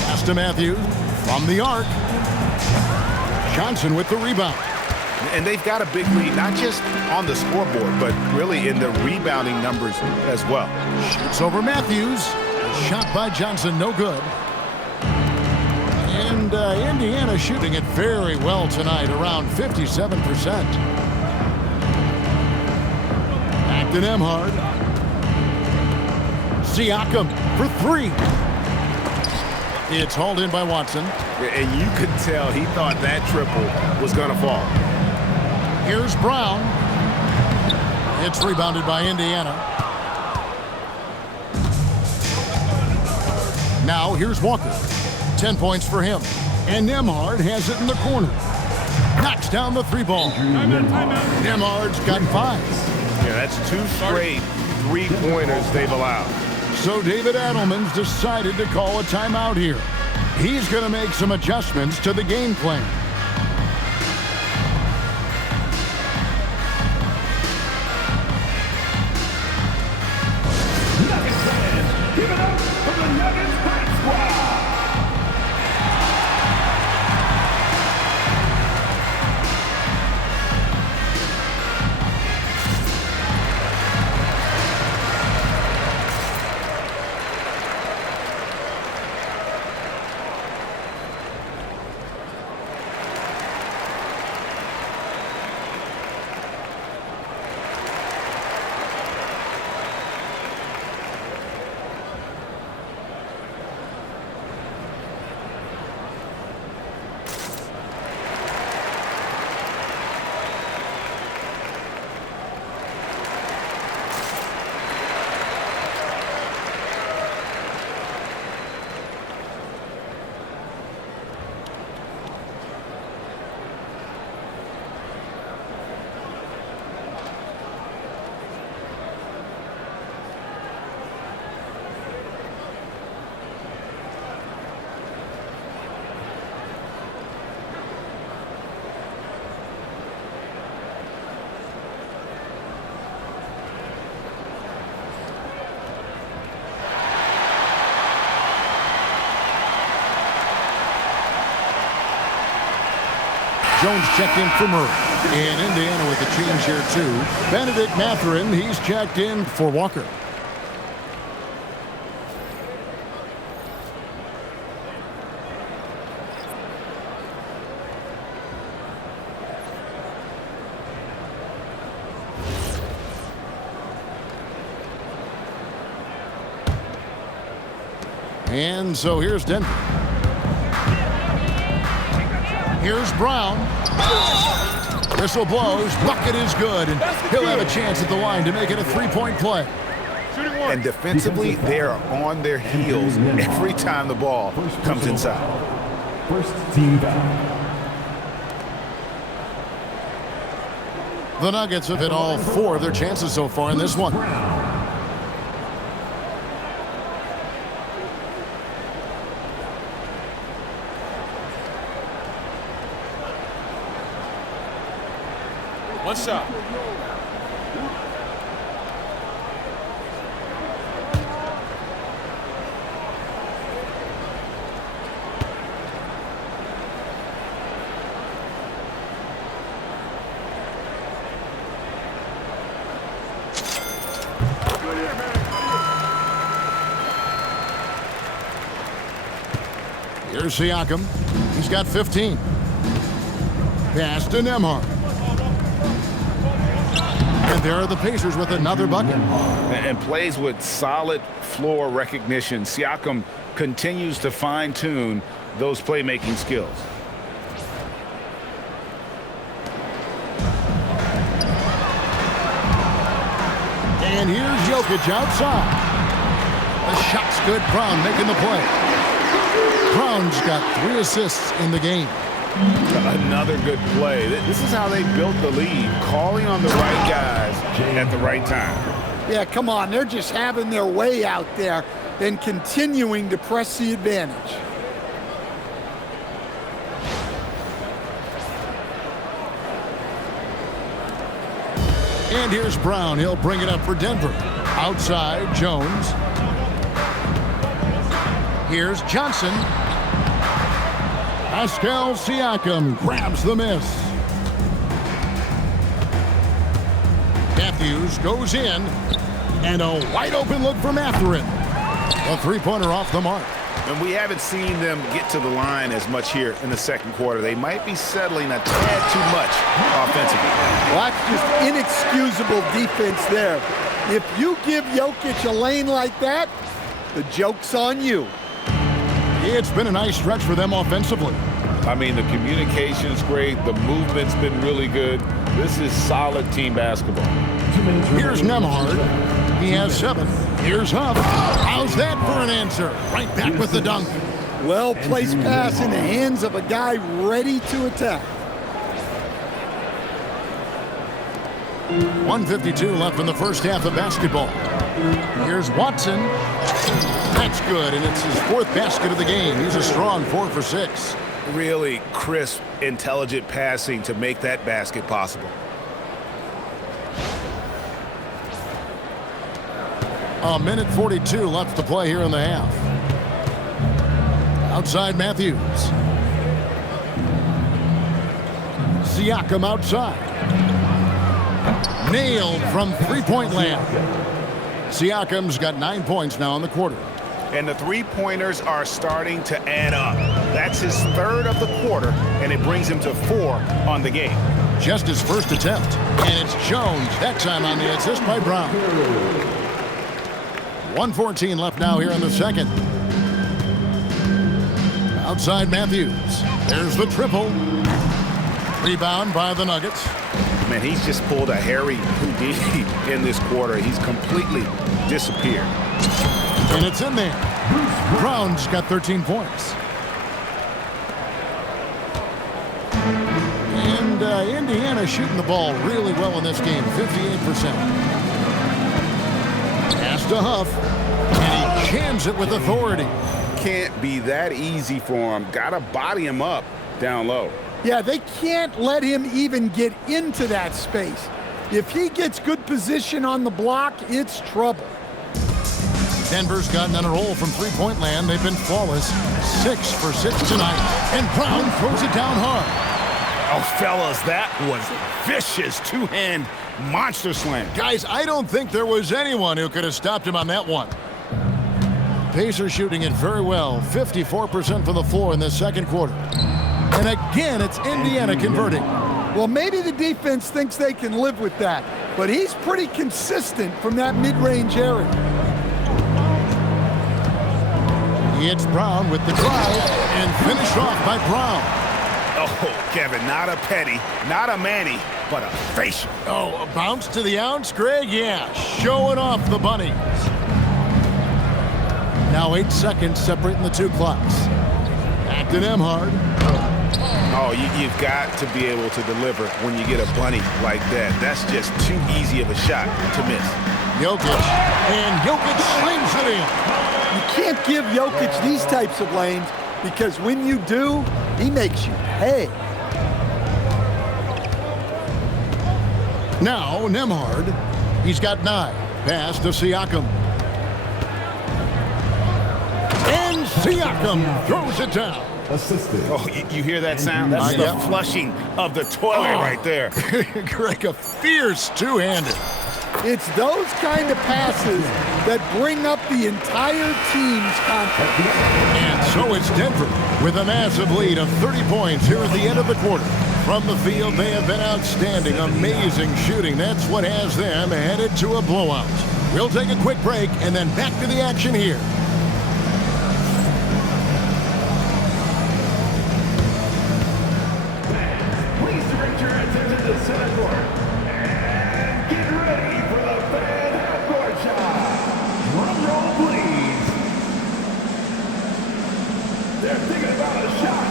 Pass to Matthews. From the arc. Johnson with the rebound. And they've got a big lead, not just on the scoreboard, but really in the rebounding numbers as well. Shoots over Matthews. Shot by Johnson, no good. And Indiana shooting it very well tonight, around 57%. Back to Nembhard. Siakam for three. It's hauled in by Watson. And you could tell he thought that triple was going to fall. Here's Brown. It's rebounded by Indiana. Now here's Walker. 10 points for him. And Nembhard has it in the corner. Knocks down the three ball. Nembhard's got 5. Yeah, that's 2 straight three-pointers they've allowed. So David Adelman's decided to call a timeout here. He's going to make some adjustments to the game plan. Nuggets fans, give it up for the Nuggets Pride Squad. Jones checked in for Murray. And Indiana with the change here, too. Benedict Mathurin, he's checked in for Walker. And so here's Denver. Here's Brown. Whistle blows. Bucket is good. And he'll have a chance at the line to make it a three-point play. And defensively, they are on their heels every time the ball comes inside. First team foul. The Nuggets have hit all 4 of their chances so far in this one. One shot. Here's Siakam. He's got 15. Pass to Nembhard. And there are the Pacers with another bucket. And plays with solid floor recognition. Siakam continues to fine-tune those playmaking skills. And here's Jokic outside. The shot's good. Brown making the play. Brown's got 3 assists in the game. Another good play. This is how they built the lead, calling on the right guys at the right time. Yeah, come on. They're just having their way out there and continuing to press the advantage. And here's Brown. He'll bring it up for Denver. Outside, Jones. Here's Johnson. Pascal Siakam grabs the miss. Matthews goes in. And a wide open look for Mathurin. A three-pointer off the mark. And we haven't seen them get to the line as much here in the second quarter. They might be settling a tad too much offensively. Well, that's just inexcusable defense there. If you give Jokic a lane like that, the joke's on you. It's been a nice stretch for them offensively. I mean, the communication's great. The movement's been really good. This is solid team basketball. Here's Nembhard. He has 7. Here's Huff. How's that for an answer? Right back with the dunk. Well-placed pass in the hands of a guy ready to attack. 1:52 left in the first half of basketball. Here's Watson. That's good, and it's his 4th basket of the game. He's a strong 4 for 6. Really crisp, intelligent passing to make that basket possible. A minute 42 left to play here in the half. Outside Matthews. Siakam outside. Nailed from three-point land. Siakam's got 9 points now in the quarter. And the three-pointers are starting to add up. That's his 3rd of the quarter, and it brings him to 4 on the game. Just his first attempt. And it's Jones, that time on the assist by Brown. 1:14 left now here in the second. Outside Matthews. There's the triple. Rebound by the Nuggets. Man, he's just pulled a Harry Houdini in this quarter. He's completely disappeared. And it's in there. Brown's got 13 points. And Indiana shooting the ball really well in this game, 58%. Pass to Huff, and he jams it with authority. Can't be that easy for him. Gotta body him up down low. Yeah, they can't let him even get into that space. If he gets good position on the block, it's trouble. Denver's gotten on a roll from three-point land. They've been flawless. 6 for 6 tonight. And Brown throws it down hard. Oh, fellas, that was vicious two-hand monster slam. Guys, I don't think there was anyone who could have stopped him on that one. Pacers shooting it very well. 54% from the floor in the second quarter. And again, it's Indiana converting. Well, maybe the defense thinks they can live with that, but he's pretty consistent from that mid-range area. It's Brown with the drive and finished off by Brown. Oh, Kevin, not a petty, not a Manny, but a facial. Oh, a bounce to the ounce, Greg? Yeah, showing off the bunnies. Now 8 seconds separating the two clocks. Back to Nembhard. Oh, you've got to be able to deliver when you get a bunny like that. That's just too easy of a shot to miss. Jokic, and Jokic slings it in. You can't give Jokic these types of lanes because when you do, he makes you pay. Now, Nembhard, he's got 9. Pass to Siakam. And Siakam throws it down. Assisted. Oh, you hear that sound? That's the flushing of the toilet right there. Greg, a fierce two-handed. It's those kind of passes that bring up the entire team's confidence. And so it's Denver with a massive lead of 30 points here at the end of the quarter. From the field, they have been outstanding, amazing shooting. That's what has them headed to a blowout. We'll take a quick break and then back to the action here. Please direct your attention to center court. And get ready for the fan half-court shot. Drum roll, please. They're thinking about a shot.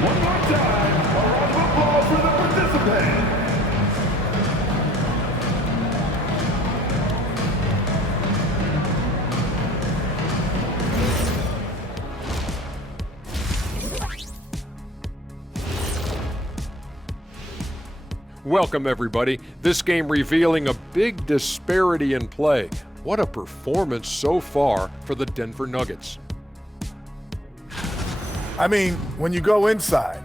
One more time, a round of applause for the participant. Welcome, everybody. This game revealing a big disparity in play. What a performance so far for the Denver Nuggets. I mean, when you go inside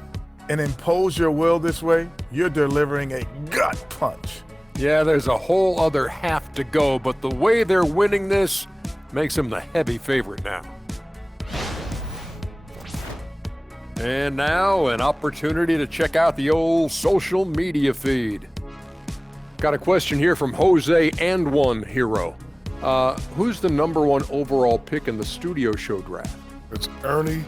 and impose your will this way, you're delivering a gut punch. Yeah, there's a whole other half to go, but the way they're winning this makes them the heavy favorite now. And now, an opportunity to check out the old social media feed. Got a question here from Jose and One Hero. Who's the #1 overall pick in the studio show draft? It's Ernie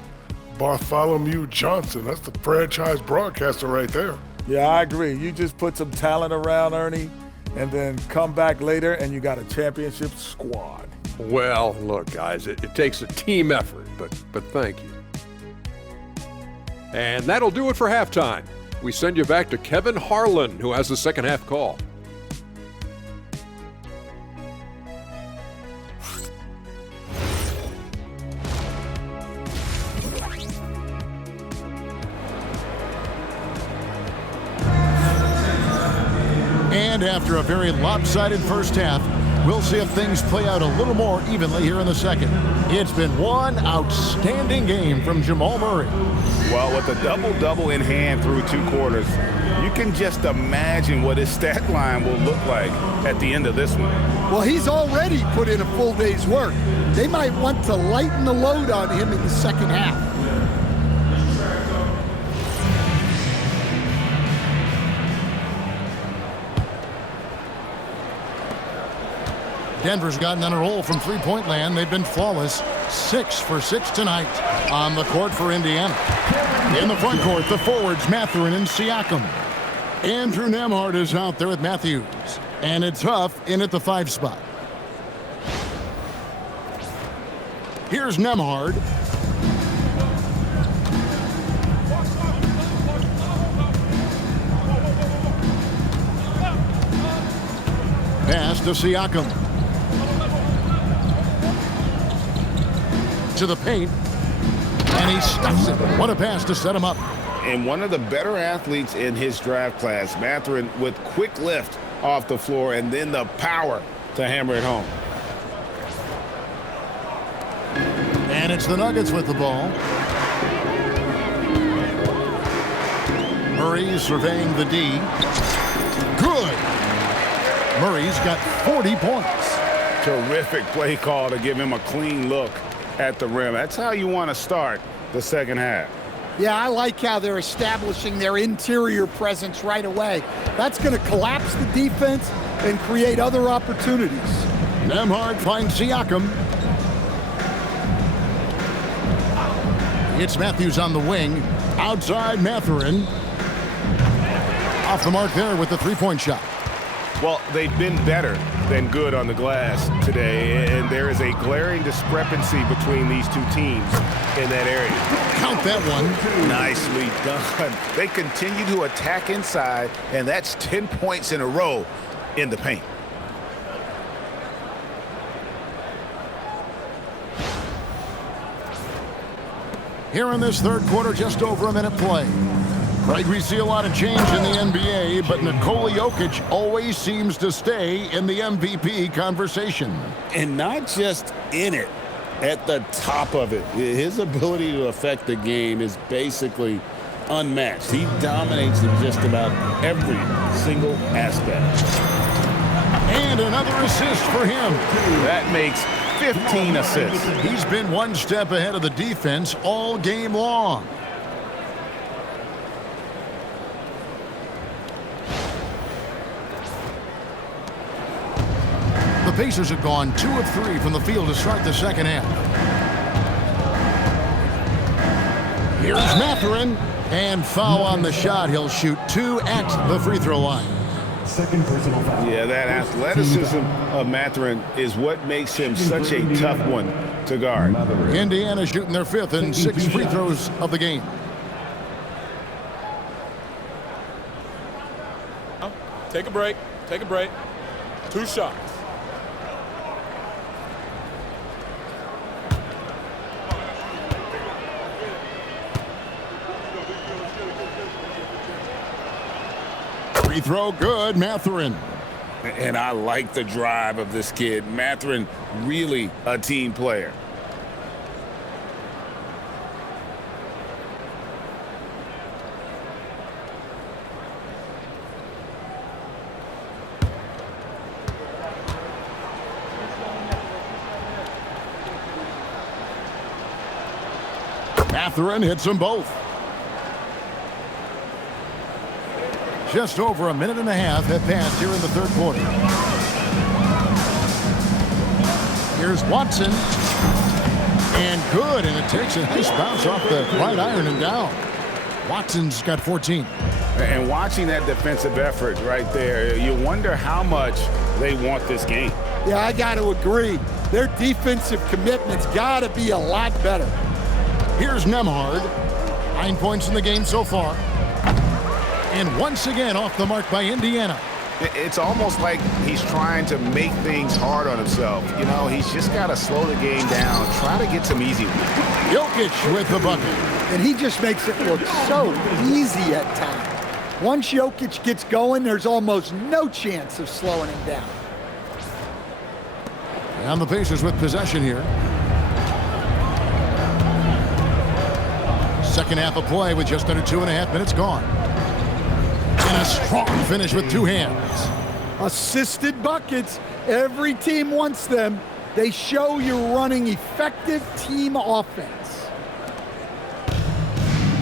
Bartholomew Johnson. That's the franchise broadcaster right there. Yeah, I agree. You just put some talent around Ernie and then come back later and you got a championship squad. Well, look, guys, it takes a team effort, but thank you. And that'll do it for halftime. We send you back to Kevin Harlan, who has the second half call. And after a very lopsided first half, we'll see if things play out a little more evenly here in the second. It's been one outstanding game from Jamal Murray. Well, with a double-double in hand through 2 quarters, you can just imagine what his stat line will look like at the end of this one. Well, he's already put in a full day's work. They might want to lighten the load on him in the second half. Denver's gotten on a roll from three-point land. They've been flawless. 6 for 6 tonight on the court for Indiana. In the front court, the forwards, Mathurin and Siakam. Andrew Nembhard is out there with Matthews. And it's Huff in at the 5 spot. Here's Nembhard. Pass to Siakam. To the paint, and he stuffs it. What a pass to set him up. And one of the better athletes in his draft class, Mathurin, with quick lift off the floor and then the power to hammer it home. And it's the Nuggets with the ball. Murray surveying the D. Good. Murray's got 40 points. Terrific play call to give him a clean look at the rim. That's how you want to start the second half. Yeah, I like how they're establishing their interior presence right away. That's going to collapse the defense and create other opportunities. Nembhard finds Siakam. It's Matthews on the wing. Outside Mathurin. Off the mark there with the three-point shot. Well, they've been better than good on the glass today, and there is a glaring discrepancy between these two teams in that area. Count that one. Nicely done. They continue to attack inside, and that's 10 points in a row in the paint. Here in this third quarter, just over a minute play. Right, we see a lot of change in the NBA, but Nikola Jokic always seems to stay in the MVP conversation. And not just in it, at the top of it. His ability to affect the game is basically unmatched. He dominates in just about every single aspect. And another assist for him. That makes 15 assists. He's been one step ahead of the defense all game long. The Pacers have gone 2 of 3 from the field to start the second half. Here's Mathurin, and foul on the shot. He'll shoot 2 at the free throw line. Second personal foul. Yeah, that athleticism of Mathurin is what makes him such a tough one to guard. Indiana shooting their 5th and 6 free throws of the game. Take a break. Take a break. 2 shots. Free throw good, Mathurin. And I like the drive of this kid. Mathurin, really a team player. Mathurin hits them both. Just over a minute and a half have passed here in the third quarter. Here's Watson. And good, and it takes a nice bounce off the right iron and down. Watson's got 14. And watching that defensive effort right there, you wonder how much they want this game. Yeah, I got to agree. Their defensive commitment's got to be a lot better. Here's Nembhard. 9 points in the game so far. And once again off the mark by Indiana. It's almost like he's trying to make things hard on himself. You know, he's just got to slow the game down, try to get some easy ones. Jokic with the bucket. And he just makes it look so easy at times. Once Jokic gets going, there's almost no chance of slowing him down. And the Pacers with possession here. Second half of play with just under 2.5 minutes gone. And a strong finish with two hands. Assisted buckets. Every team wants them. They show you're running effective team offense.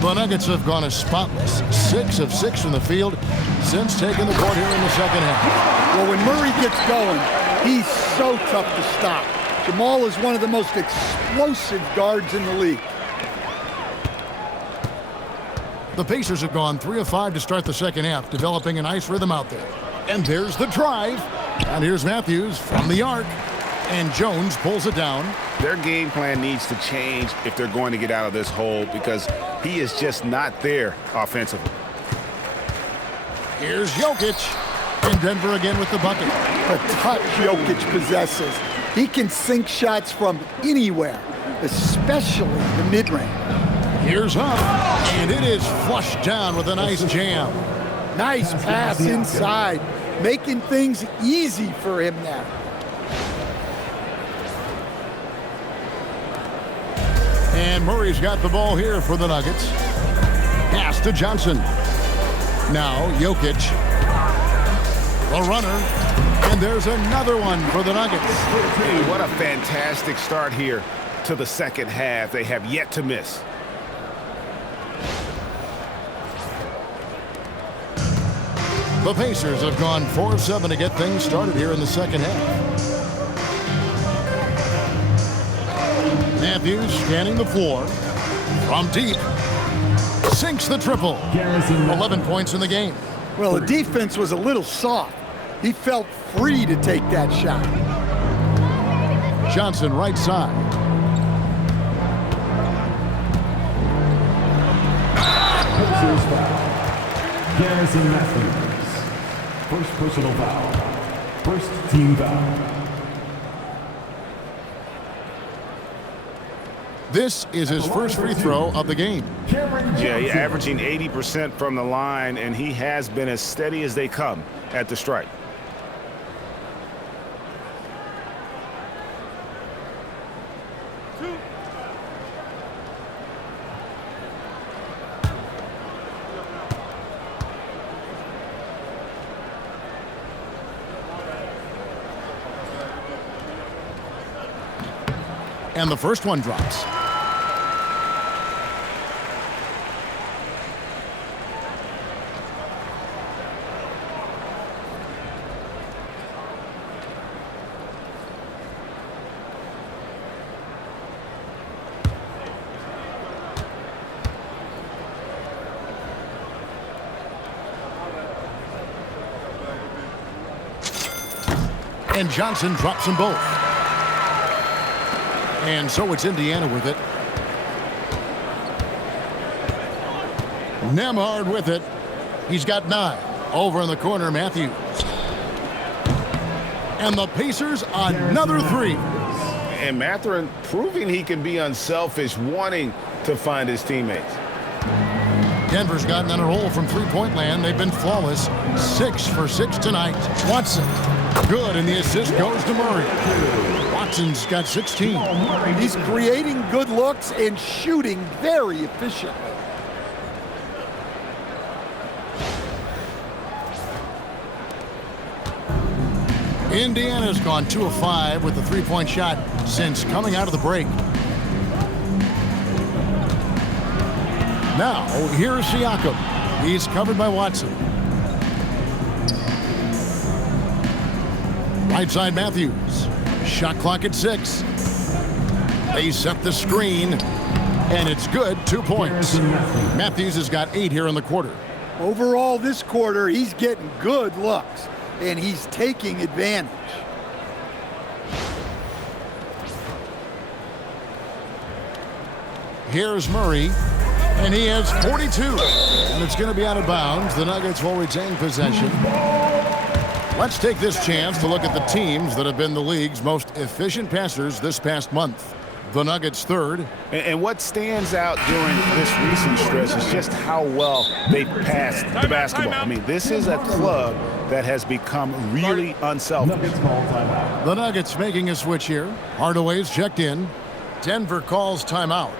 The Nuggets have gone as spotless. 6 of 6 from the field since taking the court here in the second half. Well, when Murray gets going, he's so tough to stop. Jamal is one of the most explosive guards in the league. The Pacers have gone 3 of 5 to start the second half, developing a nice rhythm out there. And there's the drive. And here's Matthews from the arc. And Jones pulls it down. Their game plan needs to change if they're going to get out of this hole because he is just not there offensively. Here's Jokic. And Denver again with the bucket. The touch Jokic possesses. He can sink shots from anywhere, especially the mid-range. Here's up, and it is flushed down with a nice jam. Nice pass inside, making things easy for him now. And Murray's got the ball here for the Nuggets. Pass to Johnson. Now Jokic. The runner. And there's another one for the Nuggets. Hey, what a fantastic start here to the second half. They have yet to miss. The Pacers have gone 4 of 7 to get things started here in the second half. Matthews scanning the floor. From deep. Sinks the triple. 11 points in the game. Well, the defense was a little soft. He felt free to take that shot. Johnson right side. Pacers foul. Garrison Matthews. First personal foul. First team foul. This is his first free throw of the game. Yeah, he's averaging 80% from the line, and he has been as steady as they come at the stripe. And the first one drops. And Johnson drops them both. And so it's Indiana with it. Nembhard with it. He's got 9. Over in the corner, Matthews. And the Pacers another 3. And Mathurin proving he can be unselfish, wanting to find his teammates. Denver's gotten on a roll from three-point land. They've been flawless. 6 for 6 tonight. Watson. Good, and the assist goes to Murray. Watson's got 16. He's creating good looks and shooting very efficiently. Indiana's gone 2 of 5 with the three-point shot since coming out of the break. Now, here's Siakam. He's covered by Watson. Right side Matthews. Shot clock at 6. They set the screen, and it's good. 2 points. Matthews has got 8 here in the quarter. Overall, this quarter, he's getting good looks, and he's taking advantage. Here's Murray, and he has 42. And it's going to be out of bounds. The Nuggets will retain possession. Let's take this chance to look at the teams that have been the league's most efficient passers this past month. The Nuggets third. And what stands out during this recent stretch is just how well they passed the basketball. I mean, this is a club that has become really unselfish. The Nuggets making a switch here. Hardaway's checked in. Denver calls timeout.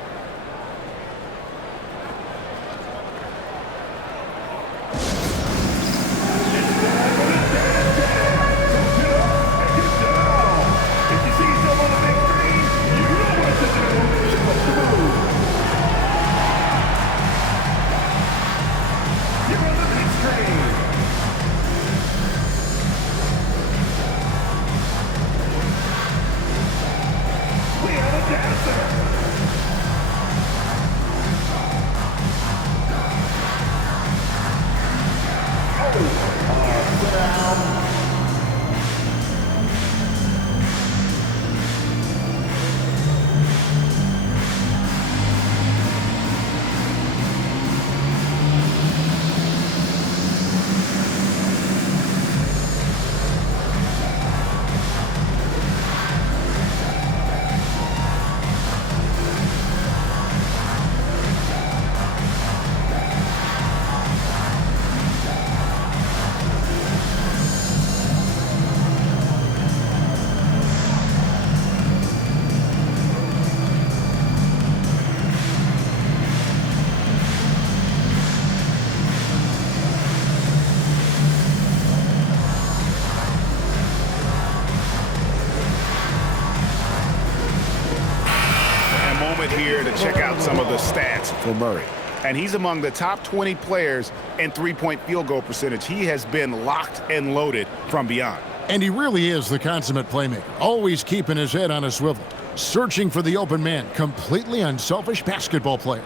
Here to check out some of the stats for Murray. And he's among the top 20 players in three-point field goal percentage. He has been locked and loaded from beyond. And he really is the consummate playmaker, always keeping his head on a swivel, searching for the open man, completely unselfish basketball player.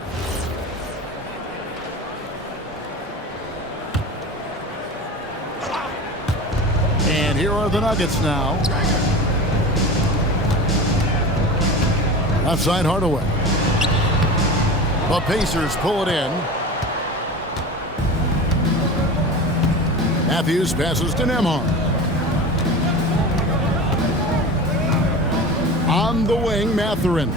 And here are the Nuggets now. Left side Hardaway. The Pacers pull it in. Matthews passes to Nembhard. On the wing, Mathurin.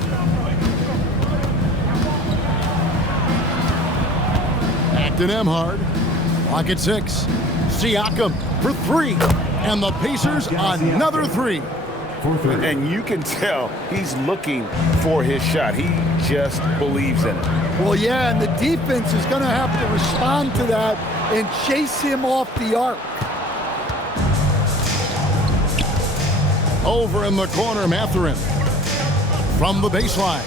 Back to Nembhard. Clock at 6. Siakam for 3. And the Pacers another 3. And you can tell he's looking for his shot. He just believes in it. Well, yeah, and the defense is going to have to respond to that and chase him off the arc. Over in the corner, Mathurin. From the baseline.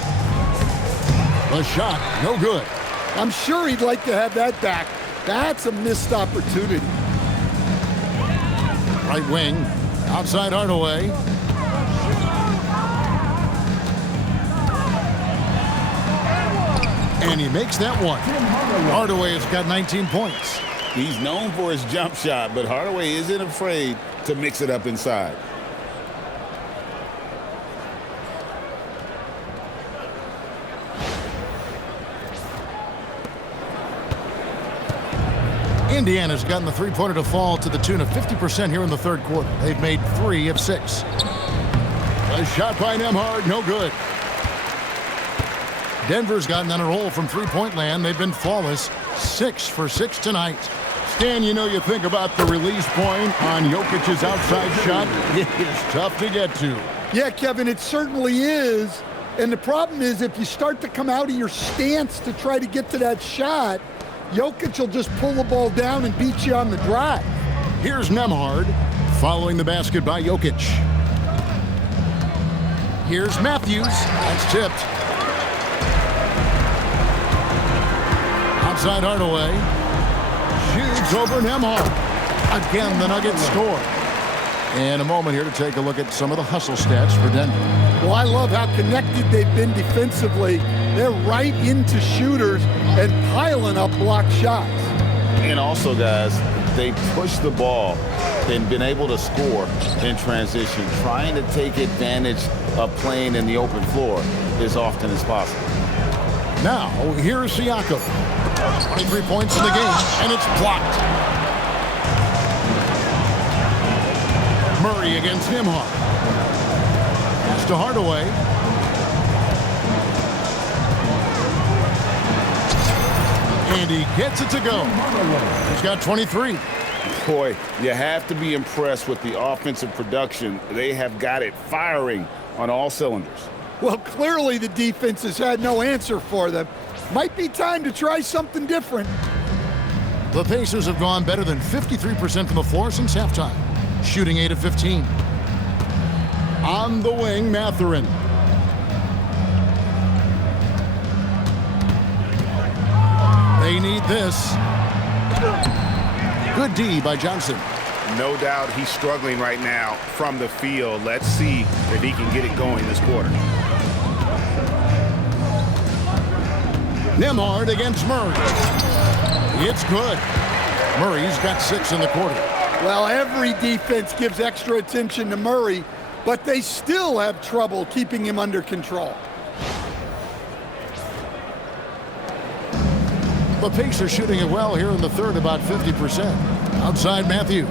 The shot, no good. I'm sure he'd like to have that back. That's a missed opportunity. Right wing, outside Hardaway. And he makes that one. Hardaway has got 19 points. He's known for his jump shot, but Hardaway isn't afraid to mix it up inside. Indiana's gotten the three-pointer to fall to the tune of 50% here in the third quarter. They've made 3 of 6. A shot by Nembhard, no good. Denver's gotten on a roll from three-point land. They've been flawless, 6 for 6 tonight. Stan, you know, you think about the release point on Jokic's outside shot. It is tough to get to. Yeah, Kevin, it certainly is. And the problem is if you start to come out of your stance to try to get to that shot, Jokic will just pull the ball down and beat you on the drive. Here's Nembhard following the basket by Jokic. Here's Matthews. That's tipped. Outside Hardaway. Shoots over Nembhard. Again, the Nuggets score. And a moment here to take a look at some of the hustle stats for Denver. Well, I love how connected they've been defensively. They're right into shooters and piling up block shots. And also, guys, they push the ball and been able to score in transition, trying to take advantage of playing in the open floor as often as possible. Now, here's Siakam. 23 points in the game, and it's blocked. Murray against Nembhard. Pass to Hardaway. And he gets it to go. He's got 23. Boy, you have to be impressed with the offensive production. They have got it firing on all cylinders. Well, clearly the defense has had no answer for them. Might be time to try something different. The Pacers have gone better than 53% from the floor since halftime, shooting 8 of 15. On the wing, Mathurin. They need this. Good D by Johnson. No doubt he's struggling right now from the field. Let's see if he can get it going this quarter. Nembhard against Murray. It's good. Murray's got 6 in the quarter. Well, every defense gives extra attention to Murray, but they still have trouble keeping him under control. The Pacers shooting it well here in the third, about 50%. Outside Matthews.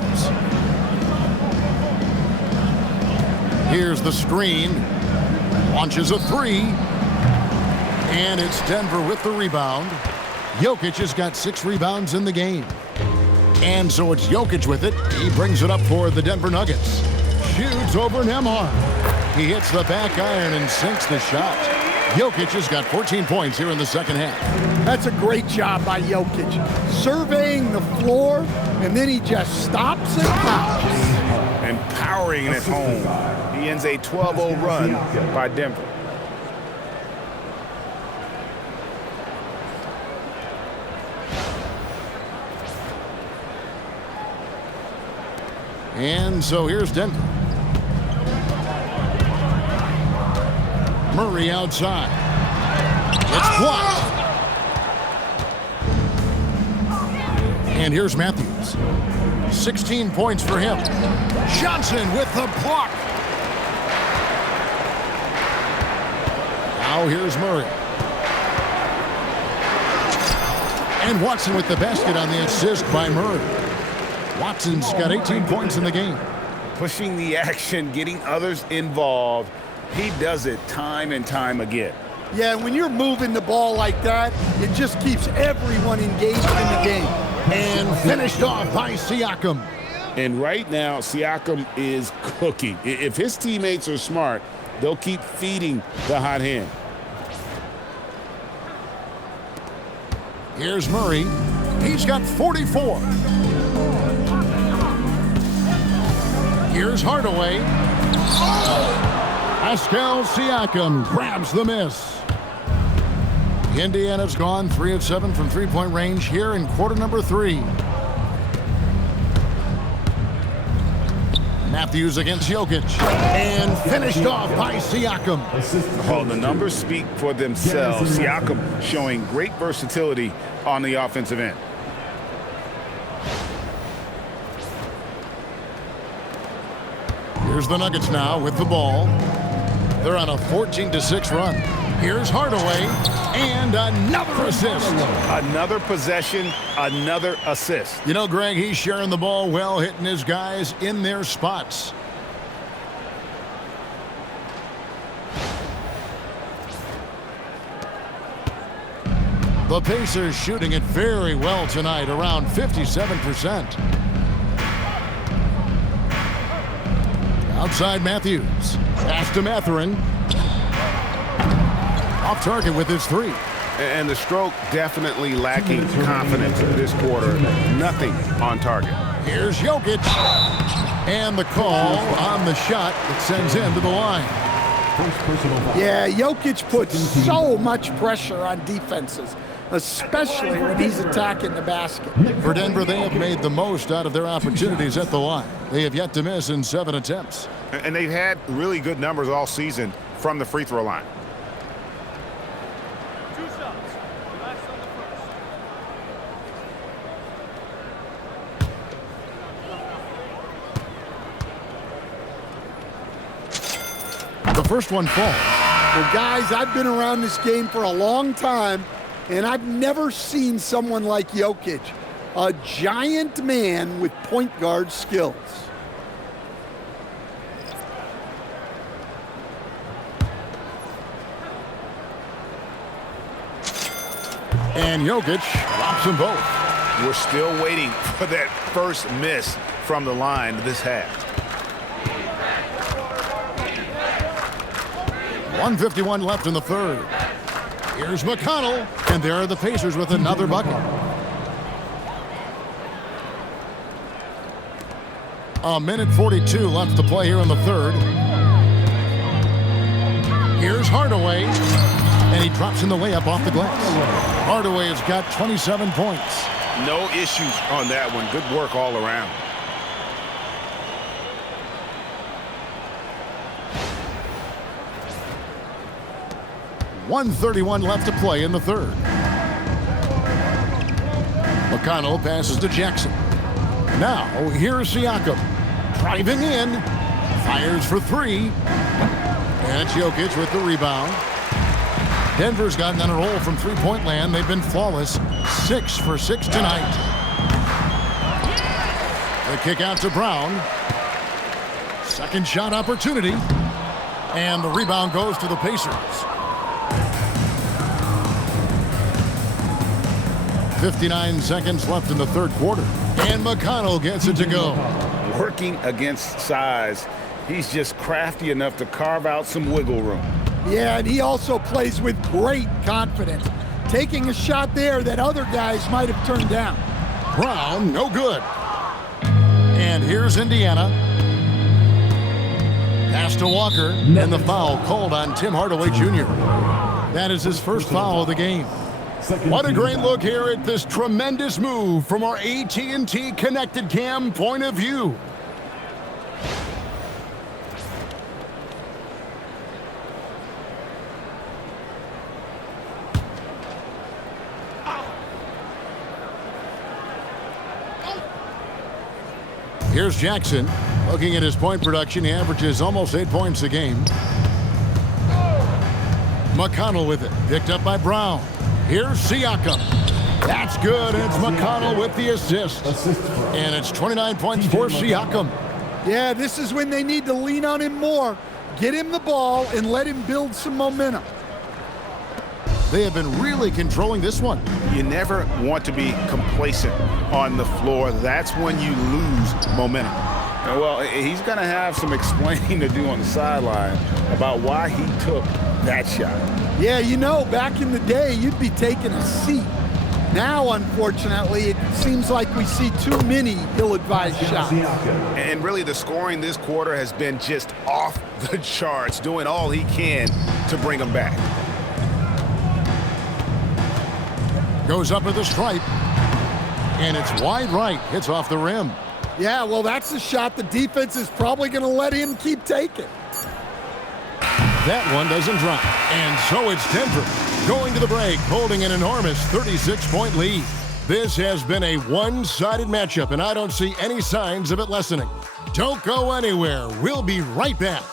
Here's the screen. Launches a 3. And it's Denver with the rebound. Jokic has got 6 rebounds in the game. And so it's Jokic with it. He brings it up for the Denver Nuggets. Shoots over Nembhard. He hits the back iron and sinks the shot. Jokic has got 14 points here in the second half. That's a great job by Jokic. Surveying the floor, and then he just stops and pops. Empowering it home. He ends a 12-0 run by Denver. And so here's Denver. Murray outside. It's blocked. And here's Matthews. 16 points for him. Johnson with the block. Now here's Murray. And Watson with the basket on the assist by Murray. Watson's got 18 points in the game. Pushing the action, getting others involved. He does it time and time again. Yeah, when you're moving the ball like that, it just keeps everyone engaged in the game. And finished off by Siakam. And right now, Siakam is cooking. If his teammates are smart, they'll keep feeding the hot hand. Here's Murray. He's got 44. Here's Hardaway. Pascal Siakam grabs the miss. Indiana's gone 3 of 7 from three-point range here in quarter number 3. Matthews against Jokic. And finished off by Siakam. Oh, the numbers speak for themselves. Siakam showing great versatility on the offensive end. Here's the Nuggets now with the ball. They're on a 14-6 run. Here's Hardaway, and another assist. Another possession, another assist. You know, Greg, he's sharing the ball well, hitting his guys in their spots. The Pacers shooting it very well tonight, around 57%. Outside Matthews. Pass to Mathurin. Off target with his 3. And the stroke definitely lacking confidence this quarter. Nothing on target. Here's Jokic. And the call on the shot that sends him to the line. Yeah, Jokic puts so much pressure on defenses. especially when he's attacking the basket. For Denver, they have made the most out of their opportunities at the line. They have yet to miss in 7 attempts. And they've had really good numbers all season from the free throw line. The first one falls. Well, guys, I've been around this game for a long time, and I've never seen someone like Jokic, a giant man with point guard skills. And Jokic drops them both. We're still waiting for that first miss from the line this half. 1:51 left in the third. Here's McConnell, and there are the Pacers with another bucket. A minute 42 left to play here in the third. Here's Hardaway, and he drops in the layup off the glass. Hardaway has got 27 points. No issues on that one. Good work all around. .131 left to play in the third. McConnell passes to Jackson. Now, here's Siakam. Driving in. Fires for three. And it's Jokic with the rebound. Denver's gotten on a roll from three-point land. They've been flawless. 6 for 6 tonight. The kick out to Brown. Second shot opportunity. And the rebound goes to the Pacers. 59 seconds left in the third quarter. And McConnell gets it to go. Working against size, he's just crafty enough to carve out some wiggle room. Yeah, and he also plays with great confidence, taking a shot there that other guys might have turned down. Brown, no good. And here's Indiana. Pass to Walker, and the foul called on Tim Hardaway Jr. That is his first foul of the game. What a great look here at this tremendous move from our AT&T Connected Cam point of view. Here's Jackson. Looking at his point production, he averages almost 8 points a game. McConnell with it, picked up by Brown. Here's Siakam. That's good, and it's McConnell with the assist. And it's 29 points for Siakam. Yeah, this is when they need to lean on him more. Get him the ball and let him build some momentum. They have been really controlling this one. You never want to be complacent on the floor. That's when you lose momentum. Well, he's going to have some explaining to do on the sideline about why he took that shot. Yeah, you know, back in the day, you'd be taking a seat. Now, unfortunately, it seems like we see too many ill-advised shots. And really, the scoring this quarter has been just off the charts, doing all he can to bring them back. Goes up with the stripe. And it's wide right. Hits off the rim. Yeah, well, that's a shot the defense is probably going to let him keep taking. That one doesn't drop. And so it's Denver going to the break, holding an enormous 36-point lead. This has been a one-sided matchup, and I don't see any signs of it lessening. Don't go anywhere. We'll be right back.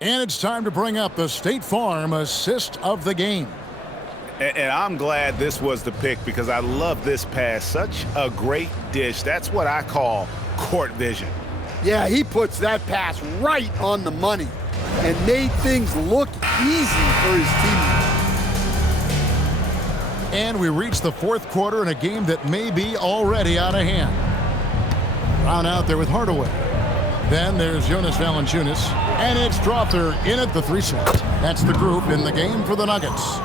And it's time to bring up the State Farm assist of the game. And I'm glad this was the pick because I love this pass. Such a great dish. That's what I call court vision. Yeah, he puts that pass right on the money and made things look easy for his teammates. And we reach the fourth quarter in a game that may be already out of hand. Brown out there with Hardaway. Then there's Jonas Valanciunas. And it's Strother in at the 3 slot. That's the group in the game for the Nuggets.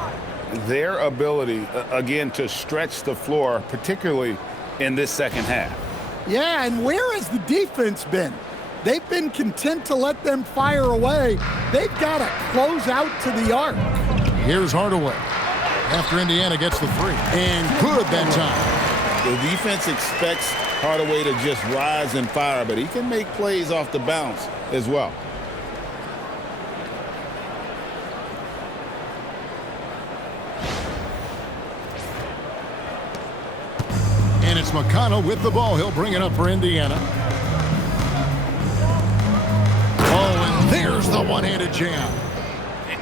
Their ability, again, to stretch the floor, particularly in this second half. Yeah, and where has the defense been? They've been content to let them fire away. They've got to close out to the arc. Here's Hardaway after Indiana gets the 3. And good that time. The defense expects Hardaway to just rise and fire, but he can make plays off the bounce as well. And it's McConnell with the ball. He'll bring it up for Indiana. Oh, and there's the one-handed jam.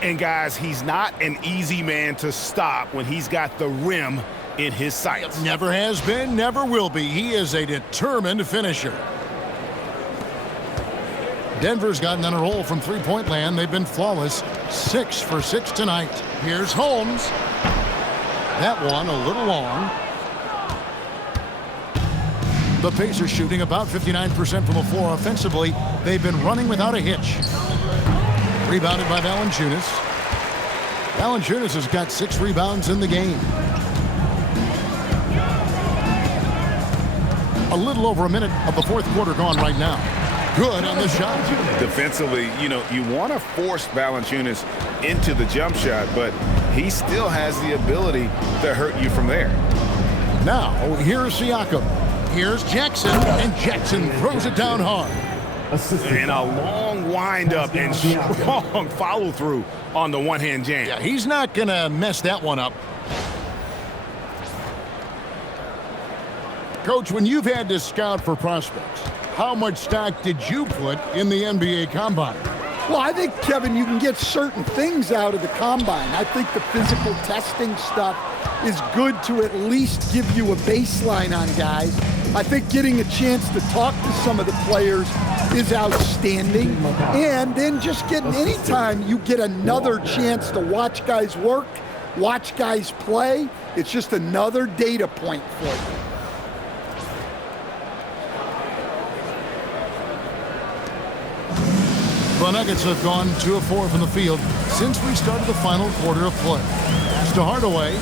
And guys, he's not an easy man to stop when he's got the rim in his sights. Never has been, never will be. He is a determined finisher. Denver's gotten on a roll from three-point land. They've been flawless. 6 for 6 tonight. Here's Holmes. That one a little long. The Pacers shooting about 59% from the floor offensively. They've been running without a hitch. Rebounded by Valanciunas. Valanciunas has got 6 rebounds in the game. A little over a minute of the fourth quarter gone right now. Good on the shot. Defensively, you want to force Valanciunas into the jump shot, but he still has the ability to hurt you from there. Now, here's Siakam. Here's Jackson, and Jackson throws it down hard. And a long wind-up and strong follow-through on the one-hand jam. Yeah, he's not going to mess that one up. Coach, when you've had to scout for prospects, how much stock did you put in the NBA Combine? Well, I think, Kevin, you can get certain things out of the Combine. I think the physical testing stuff is good to at least give you a baseline on guys. I think getting a chance to talk to some of the players is outstanding. And then just getting, anytime you get another chance to watch guys work, watch guys play, it's just another data point for you. The Nuggets have gone 2 of 4 from the field since we started the final quarter of play. Pass to Hardaway.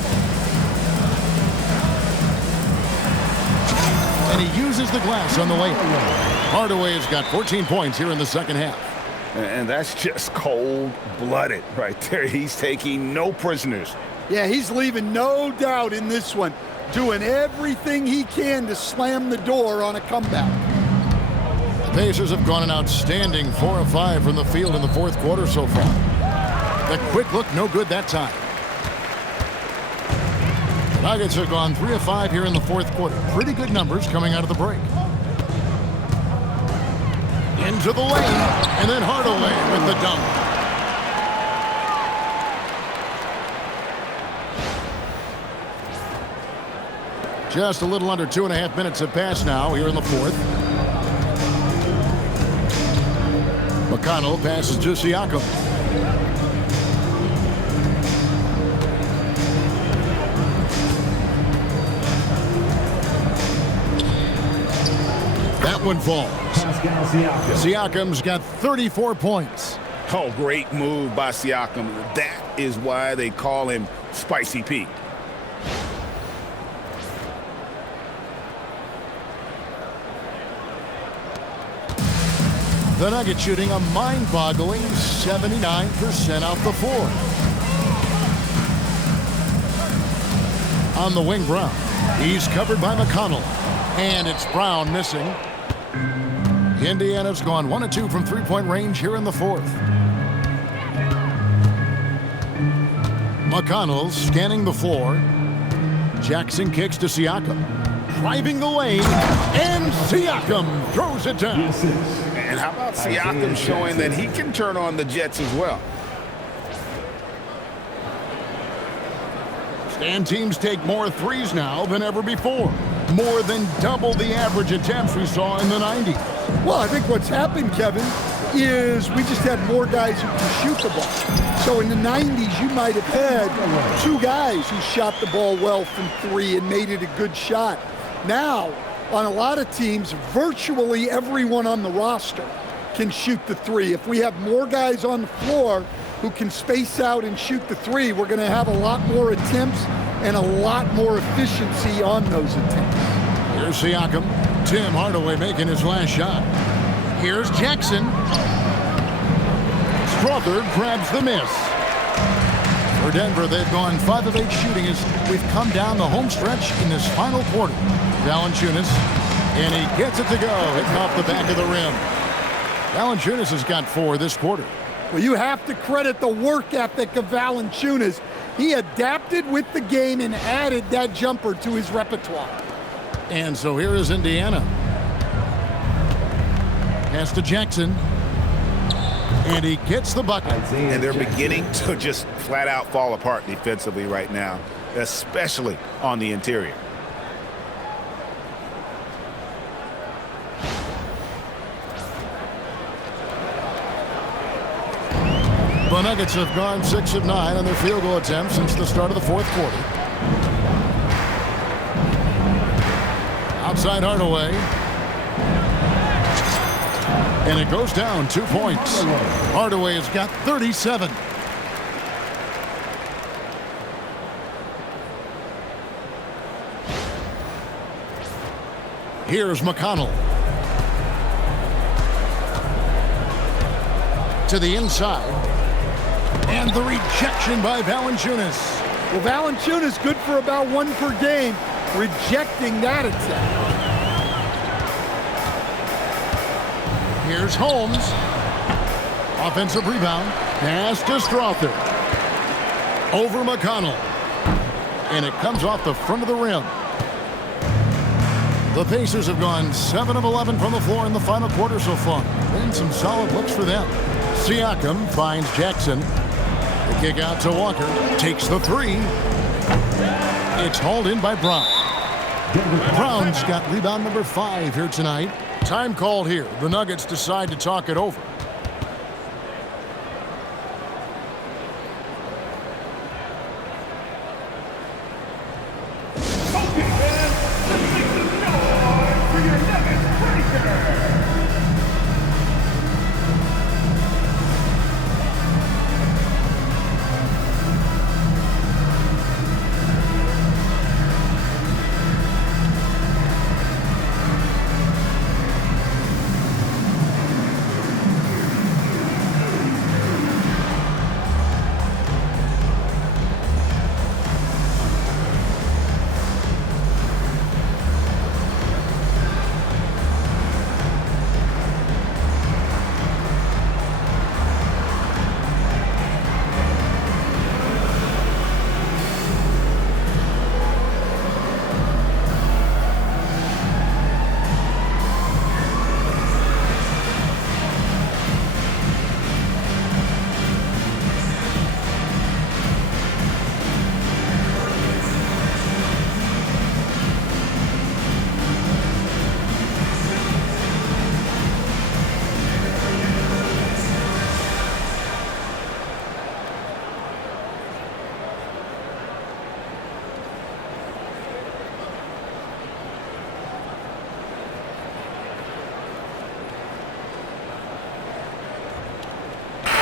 And he uses the glass on the way. Hardaway has got 14 points here in the second half. And that's just cold-blooded right there. He's taking no prisoners. Yeah, he's leaving no doubt in this one. Doing everything he can to slam the door on a comeback. The Pacers have gone an outstanding 4 of 5 from the field in the fourth quarter so far. The quick look, no good that time. The Nuggets have gone 3 of 5 here in the fourth quarter. Pretty good numbers coming out of the break. Into the lane, and then Hardaway with the dunk. Just a little under 2.5 minutes have passed now here in the fourth. McConnell passes to Siakam. That one falls. Siakam's got 34 points. Oh, great move by Siakam. That is why they call him Spicy Pete. The Nuggets shooting a mind-boggling 79% off the floor. On the wing, Brown. He's covered by McConnell. And it's Brown missing. Indiana's gone 1 of 2 from three-point range here in the fourth. McConnell scanning the floor. Jackson kicks to Siakam. Driving the lane. And Siakam throws it down. And how about Siakam showing that he can turn on the Jets as well? And teams take more threes now than ever before. More than double the average attempts we saw in the 90s. Well, I think what's happened, Kevin, is we just had more guys who can shoot the ball. So in the 90s, you might have had 2 guys who shot the ball well from 3 and made it a good shot. Now, on a lot of teams, virtually everyone on the roster can shoot the three. If we have more guys on the floor who can space out and shoot the three, we're going to have a lot more attempts and a lot more efficiency on those attempts. Here's Siakam. Tim Hardaway making his last shot. Here's Jackson. Strother grabs the miss. For Denver, they've gone 5 of 8 shooting as we've come down the home stretch in this final quarter. Valanciunas, and he gets it to go, hitting off the back of the rim. Valanciunas has got 4 this quarter. Well, you have to credit the work ethic of Valanciunas. He adapted with the game and added that jumper to his repertoire. And so here is Indiana. Pass to Jackson. And he gets the bucket. And they're beginning to just flat out fall apart defensively right now, especially on the interior. The Nuggets have gone 6 of 9 on their field goal attempts since the start of the fourth quarter. Outside Hardaway. And it goes down 2 points. Hardaway has got 37. Here's McConnell. To the inside. And the rejection by Valanciunas. Well, Valanciunas good for about 1 per game, rejecting that attack. Here's Holmes. Offensive rebound. Pass to Strother. Over McConnell. And it comes off the front of the rim. The Pacers have gone 7 of 11 from the floor in the final quarter so far. And some solid looks for them. Siakam finds Jackson. The kick out to Walker. Takes the 3. It's hauled in by Brown. Brown's got rebound number 5 here tonight. Time called here. The Nuggets decide to talk it over.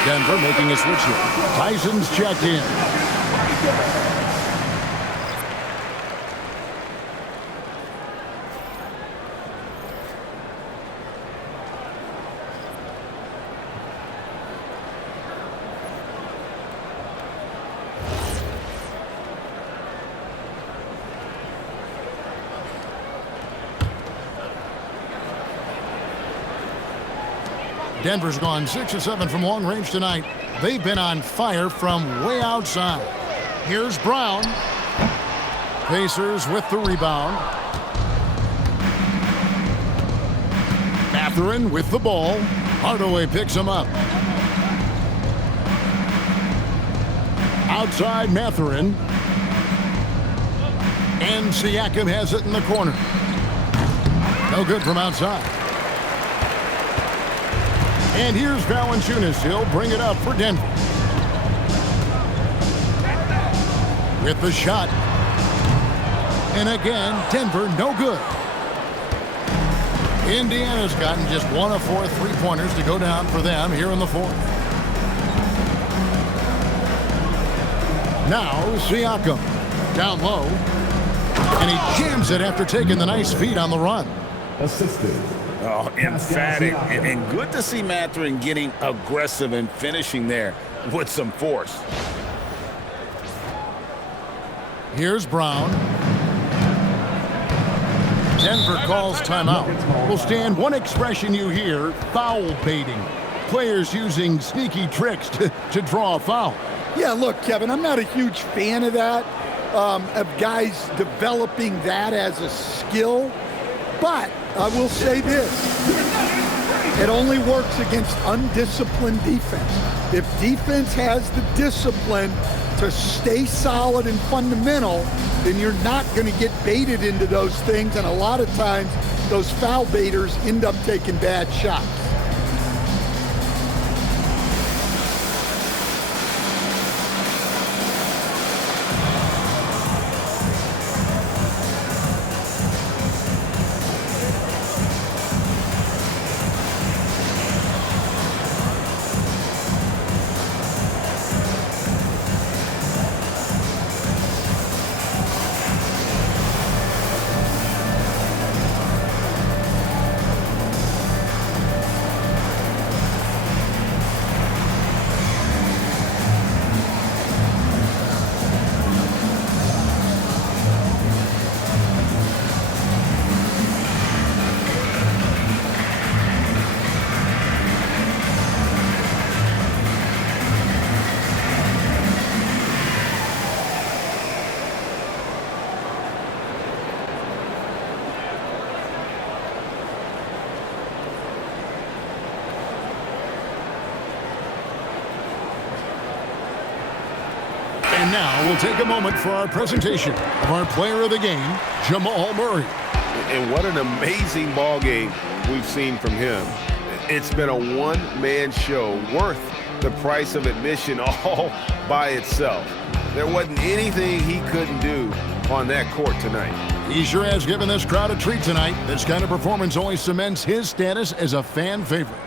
Denver making a switch here. Tyson's checked in. Denver's gone 6 of 7 from long range tonight. They've been on fire from way outside. Here's Brown. Pacers with the rebound. Mathurin with the ball. Hardaway picks him up. Outside Mathurin. And Siakam has it in the corner. No good from outside. And here's Valanciunas. He'll bring it up for Denver. With the shot. And again, Denver no good. Indiana's gotten just 1 of 4 3-pointers to go down for them here in the fourth. Now Siakam down low, and he jams it after taking the nice feed on the run. Assisted. Oh, emphatic. And good to see Mathurin getting aggressive and finishing there with some force. Here's Brown. Denver calls timeout. Well, Stan, one expression you hear, foul baiting. Players using sneaky tricks to draw a foul. Yeah, look, Kevin, I'm not a huge fan of that, of guys developing that as a skill. But I will say this, it only works against undisciplined defense. If defense has the discipline to stay solid and fundamental, then you're not going to get baited into those things, and a lot of times those foul baiters end up taking bad shots. And now we'll take a moment for our presentation of our player of the game, Jamal Murray. And what an amazing ball game we've seen from him. It's been a one-man show worth the price of admission all by itself. There wasn't anything he couldn't do on that court tonight. He sure has given this crowd a treat tonight. This kind of performance only cements his status as a fan favorite.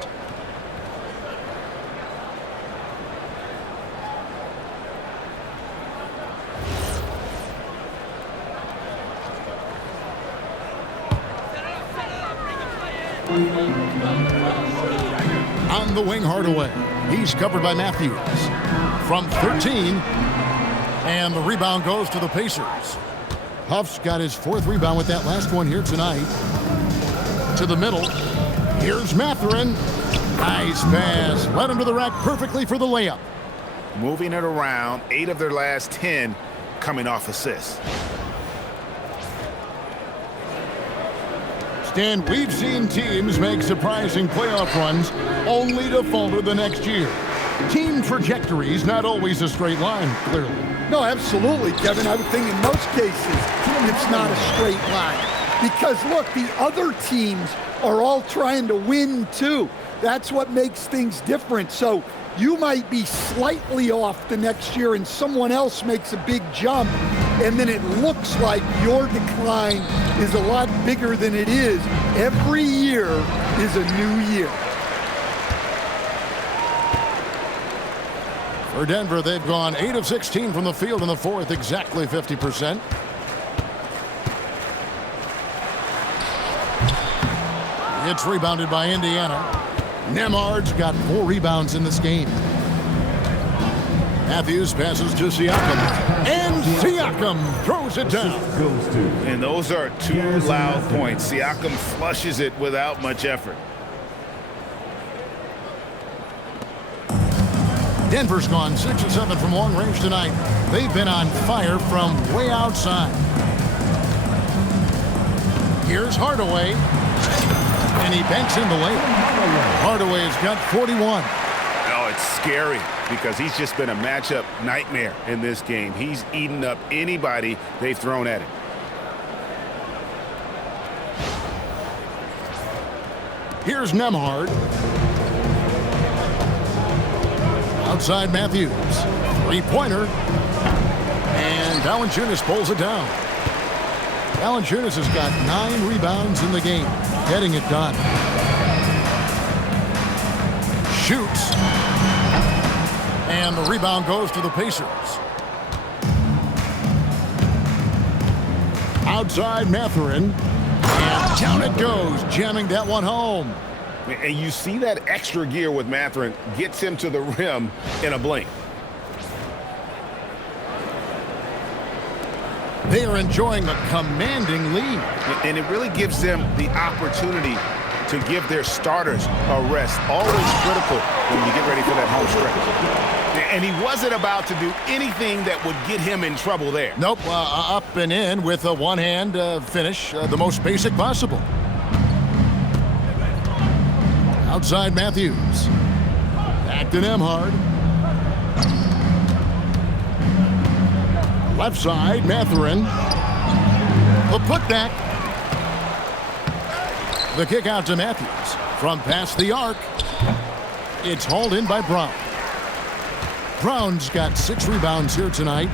On the wing, Hardaway. He's covered by Matthews. From 13, and the rebound goes to the Pacers. Huff's got his 4th rebound with that last one here tonight. To the middle. Here's Mathurin. Nice pass. Led him to the rack perfectly for the layup. Moving it around, 8 of their last 10 coming off assists. Stan, we've seen teams make surprising playoff runs only to falter the next year. Team trajectory's not always a straight line, clearly. No, absolutely, Kevin. I would think in most cases it's not a straight line. Because, look, the other teams are all trying to win, too. That's what makes things different. So you might be slightly off the next year and someone else makes a big jump, and then it looks like your decline is a lot bigger than it is. Every year is a new year. For Denver, they've gone 8 of 16 from the field in the fourth, exactly 50%. It's rebounded by Indiana. Nembhard's got 4 rebounds in this game. Matthews passes to Siakam, and Siakam throws it down. And those are 2 loud points. Siakam flushes it without much effort. Denver's gone 6 of 7 from long range tonight. They've been on fire from way outside. Here's Hardaway, and he banks in the layup. Hardaway's got 41. Oh, it's scary because he's just been a matchup nightmare in this game. He's eaten up anybody they've thrown at him. Here's Nembhard. Outside Matthews. 3-pointer. And Valanciunas pulls it down. Valanciunas has got 9 rebounds in the game, getting it done. Shoots. And the rebound goes to the Pacers. Outside Mathurin. And down it goes, jamming that one home. And you see that extra gear with Mathurin gets him to the rim in a blink. They are enjoying a commanding lead. And it really gives them the opportunity to give their starters a rest. Always critical when you get ready for that home stretch. And he wasn't about to do anything that would get him in trouble there. Nope, up and in with a one-hand finish, the most basic possible. Outside Matthews. Back to Nembhard. Left side, Mathurin. The putback. The kick out to Matthews. From past the arc. It's hauled in by Brown. Brown's got 6 rebounds here tonight.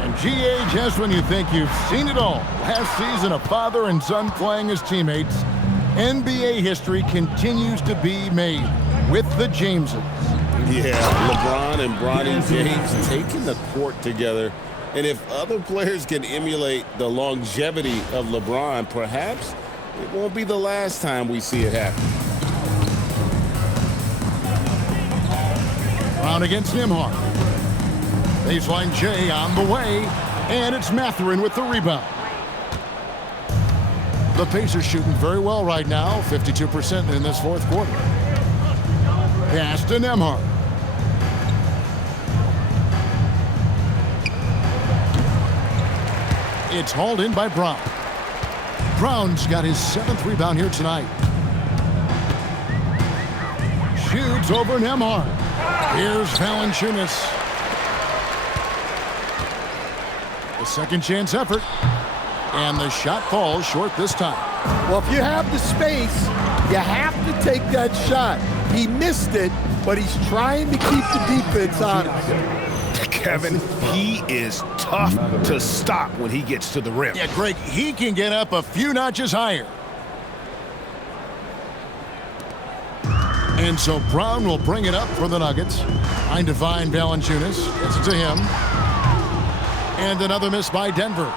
And GA, just when you think you've seen it all. Last season, a father and son playing as teammates. NBA history continues to be made with the Jameses. Yeah, LeBron and Bronny James taking the court together. And if other players can emulate the longevity of LeBron, perhaps it won't be the last time we see it happen. Brown against Nembhard. Baseline J on the way, and it's Mathurin with the rebound. The Pacers shooting very well right now, 52% in this fourth quarter. Pass to Nembhard. It's hauled in by Brown. Brown's got his 7th rebound here tonight. Shoots over Nembhard. Here's Valanciunas. The second chance effort. And the shot falls short this time. Well, if you have the space, you have to take that shot. He missed it, but he's trying to keep the defense honest. Kevin, he is tough to stop when he gets to the rim. Yeah, Greg, he can get up a few notches higher. And so Brown will bring it up for the Nuggets. Trying to find Valanciunas. Gets it to him. And another miss by Denver.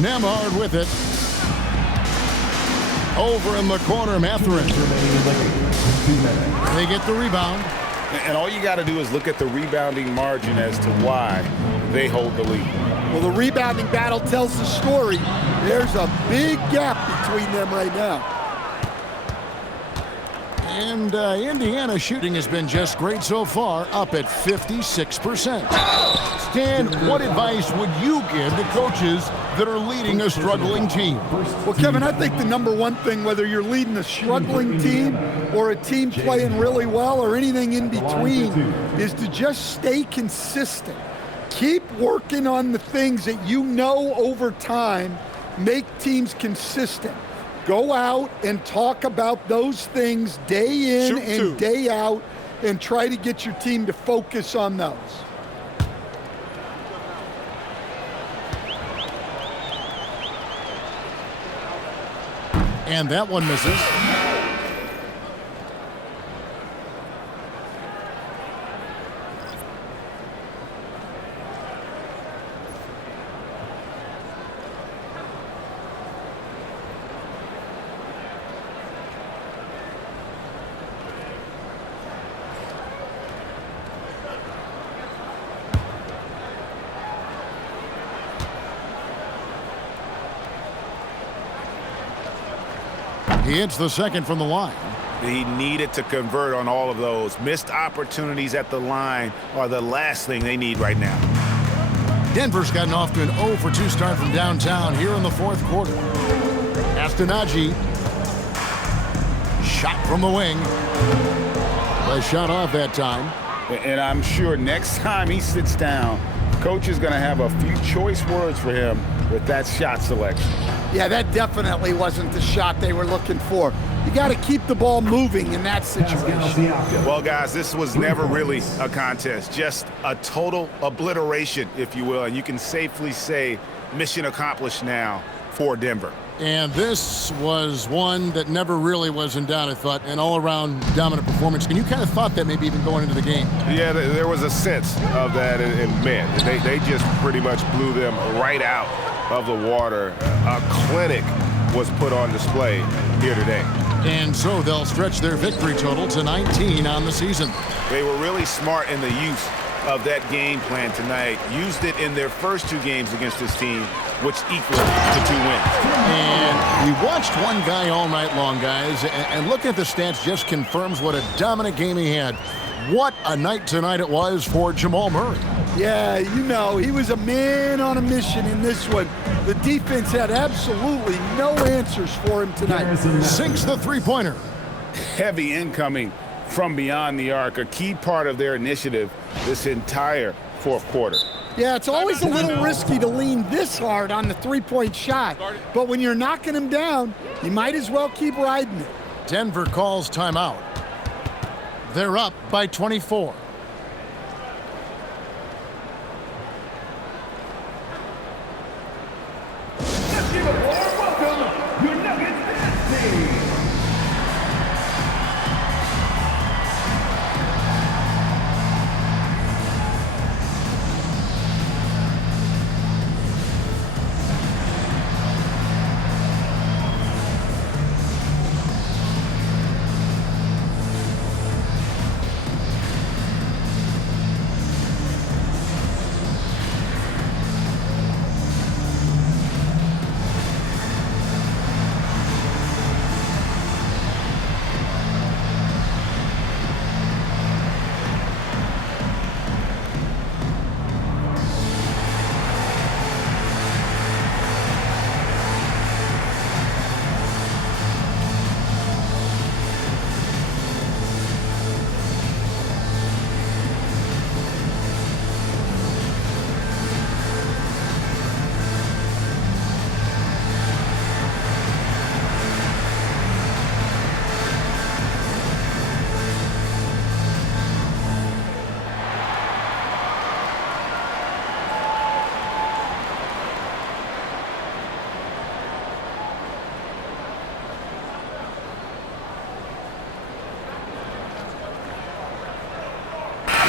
Nembhard with it. Over in the corner, Mathurin. They get the rebound. And all you got to do is look at the rebounding margin as to why they hold the lead. Well, the rebounding battle tells the story. There's a big gap between them right now. And Indiana shooting has been just great so far, up at 56%. Stan, what advice would you give to coaches that are leading a struggling team? Well, Kevin, I think the number one thing, whether you're leading a struggling team or a team playing really well or anything in between, is to just stay consistent. Keep working on the things that you know over time make teams consistent. Go out and talk about those things day in and day out and try to get your team to focus on those. And that one misses. He hits the second from the line. He needed to convert on all of those. Missed opportunities at the line are the last thing they need right now. Denver's gotten off to an 0 for 2 start from downtown here in the fourth quarter. Astanaji. Shot from the wing. The shot off that time. And I'm sure next time he sits down, coach is going to have a few choice words for him with that shot selection. Yeah, that definitely wasn't the shot they were looking for. You got to keep the ball moving in that situation. Well, guys, this was never really a contest, just a total obliteration, if you will. And you can safely say mission accomplished now for Denver. And this was one that never really was in doubt, I thought, an all-around dominant performance. And you kind of thought that maybe even going into the game. Yeah, there was a sense of that, and man, they just pretty much blew them right out of the water. A clinic was put on display here today. And so they'll stretch their victory total to 19 on the season. They were really smart in the use of that game plan tonight. Used it in their first 2 games against this team, which equaled to 2 wins. And we watched one guy all night long, guys, and looking at the stats just confirms what a dominant game he had. What a night tonight it was for Jamal Murray. Yeah, you know, he was a man on a mission in this one. The defense had absolutely no answers for him tonight. Sinks the three-pointer. Heavy incoming from beyond the arc, a key part of their initiative this entire fourth quarter. Yeah, it's always a little risky to lean this hard on the three-point shot, but when you're knocking him down, you might as well keep riding it. Denver calls timeout. They're up by 24. Let's give a warm welcome, your Nuggets dance team.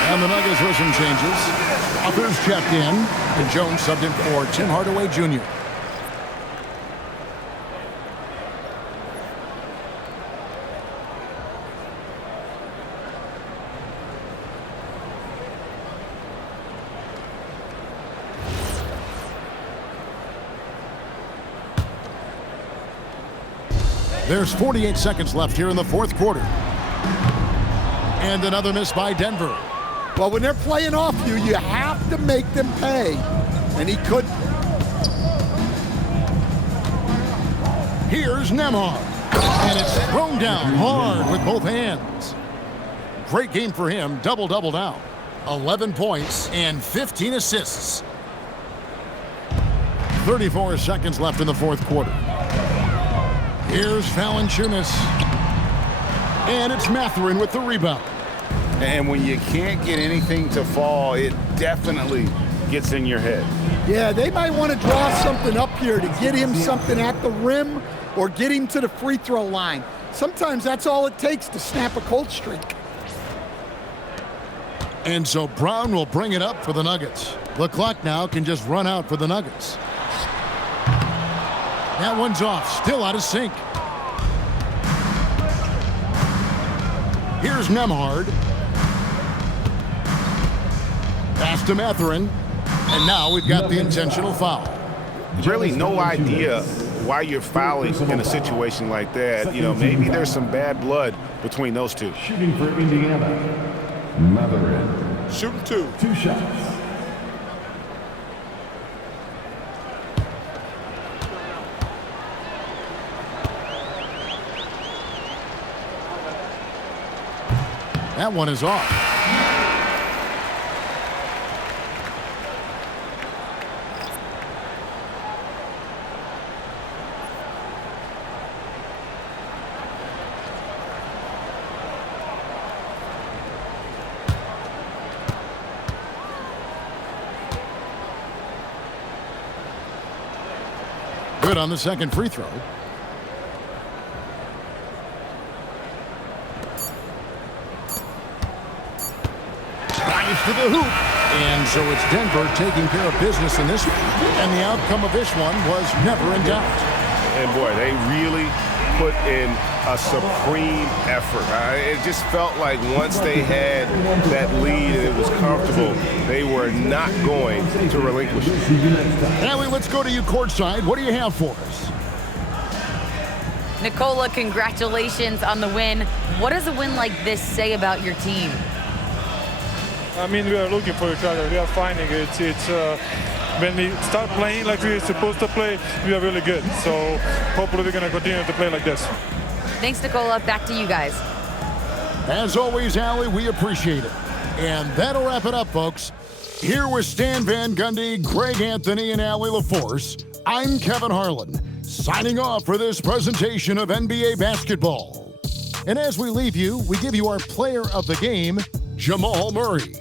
And the Nuggets with some changes. Others checked in, and Jones subbed in for Tim Hardaway Jr. There's 48 seconds left here in the fourth quarter. And another miss by Denver. Well, when they're playing off you, you have to make them pay. And he couldn't. Here's Nembhard. And it's thrown down hard with both hands. Great game for him. Double-double now. 11 points and 15 assists. 34 seconds left in the fourth quarter. Here's Valanciunas. And it's Mathurin with the rebound. And when you can't get anything to fall, it definitely gets in your head. Yeah, they might want to draw something up here to get him something at the rim or get him to the free throw line. Sometimes that's all it takes to snap a cold streak. And so Brown will bring it up for the Nuggets. The clock now can just run out for the Nuggets. That one's off, still out of sync. Here's Nembhard. Pass to Mathurin. And now we've got the intentional foul. Really no idea why you're fouling in a situation like that. You know, maybe there's some bad blood between those two. Shooting for Indiana, Mathurin. Shooting two. 2 shots. That one is off. Good on the second free throw. Drives to the hoop. And so it's Denver taking care of business in this one. And the outcome of this one was never in doubt. And boy, they really put in a supreme effort. It just felt like once they had that lead and it was comfortable, they were not going to relinquish it. Allie, let's go to you courtside. What do you have for us? Nicola, congratulations on the win. What does a win like this say about your team? I mean, we are looking for each other. We are finding it. When we start playing like we're supposed to play, we are really good. So hopefully we're going to continue to play like this. Thanks, Nicola. Back to you guys. As always, Allie, we appreciate it. And that'll wrap it up, folks. Here with Stan Van Gundy, Greg Anthony, and Allie LaForce, I'm Kevin Harlan, signing off for this presentation of NBA basketball. And as we leave you, we give you our player of the game, Jamal Murray.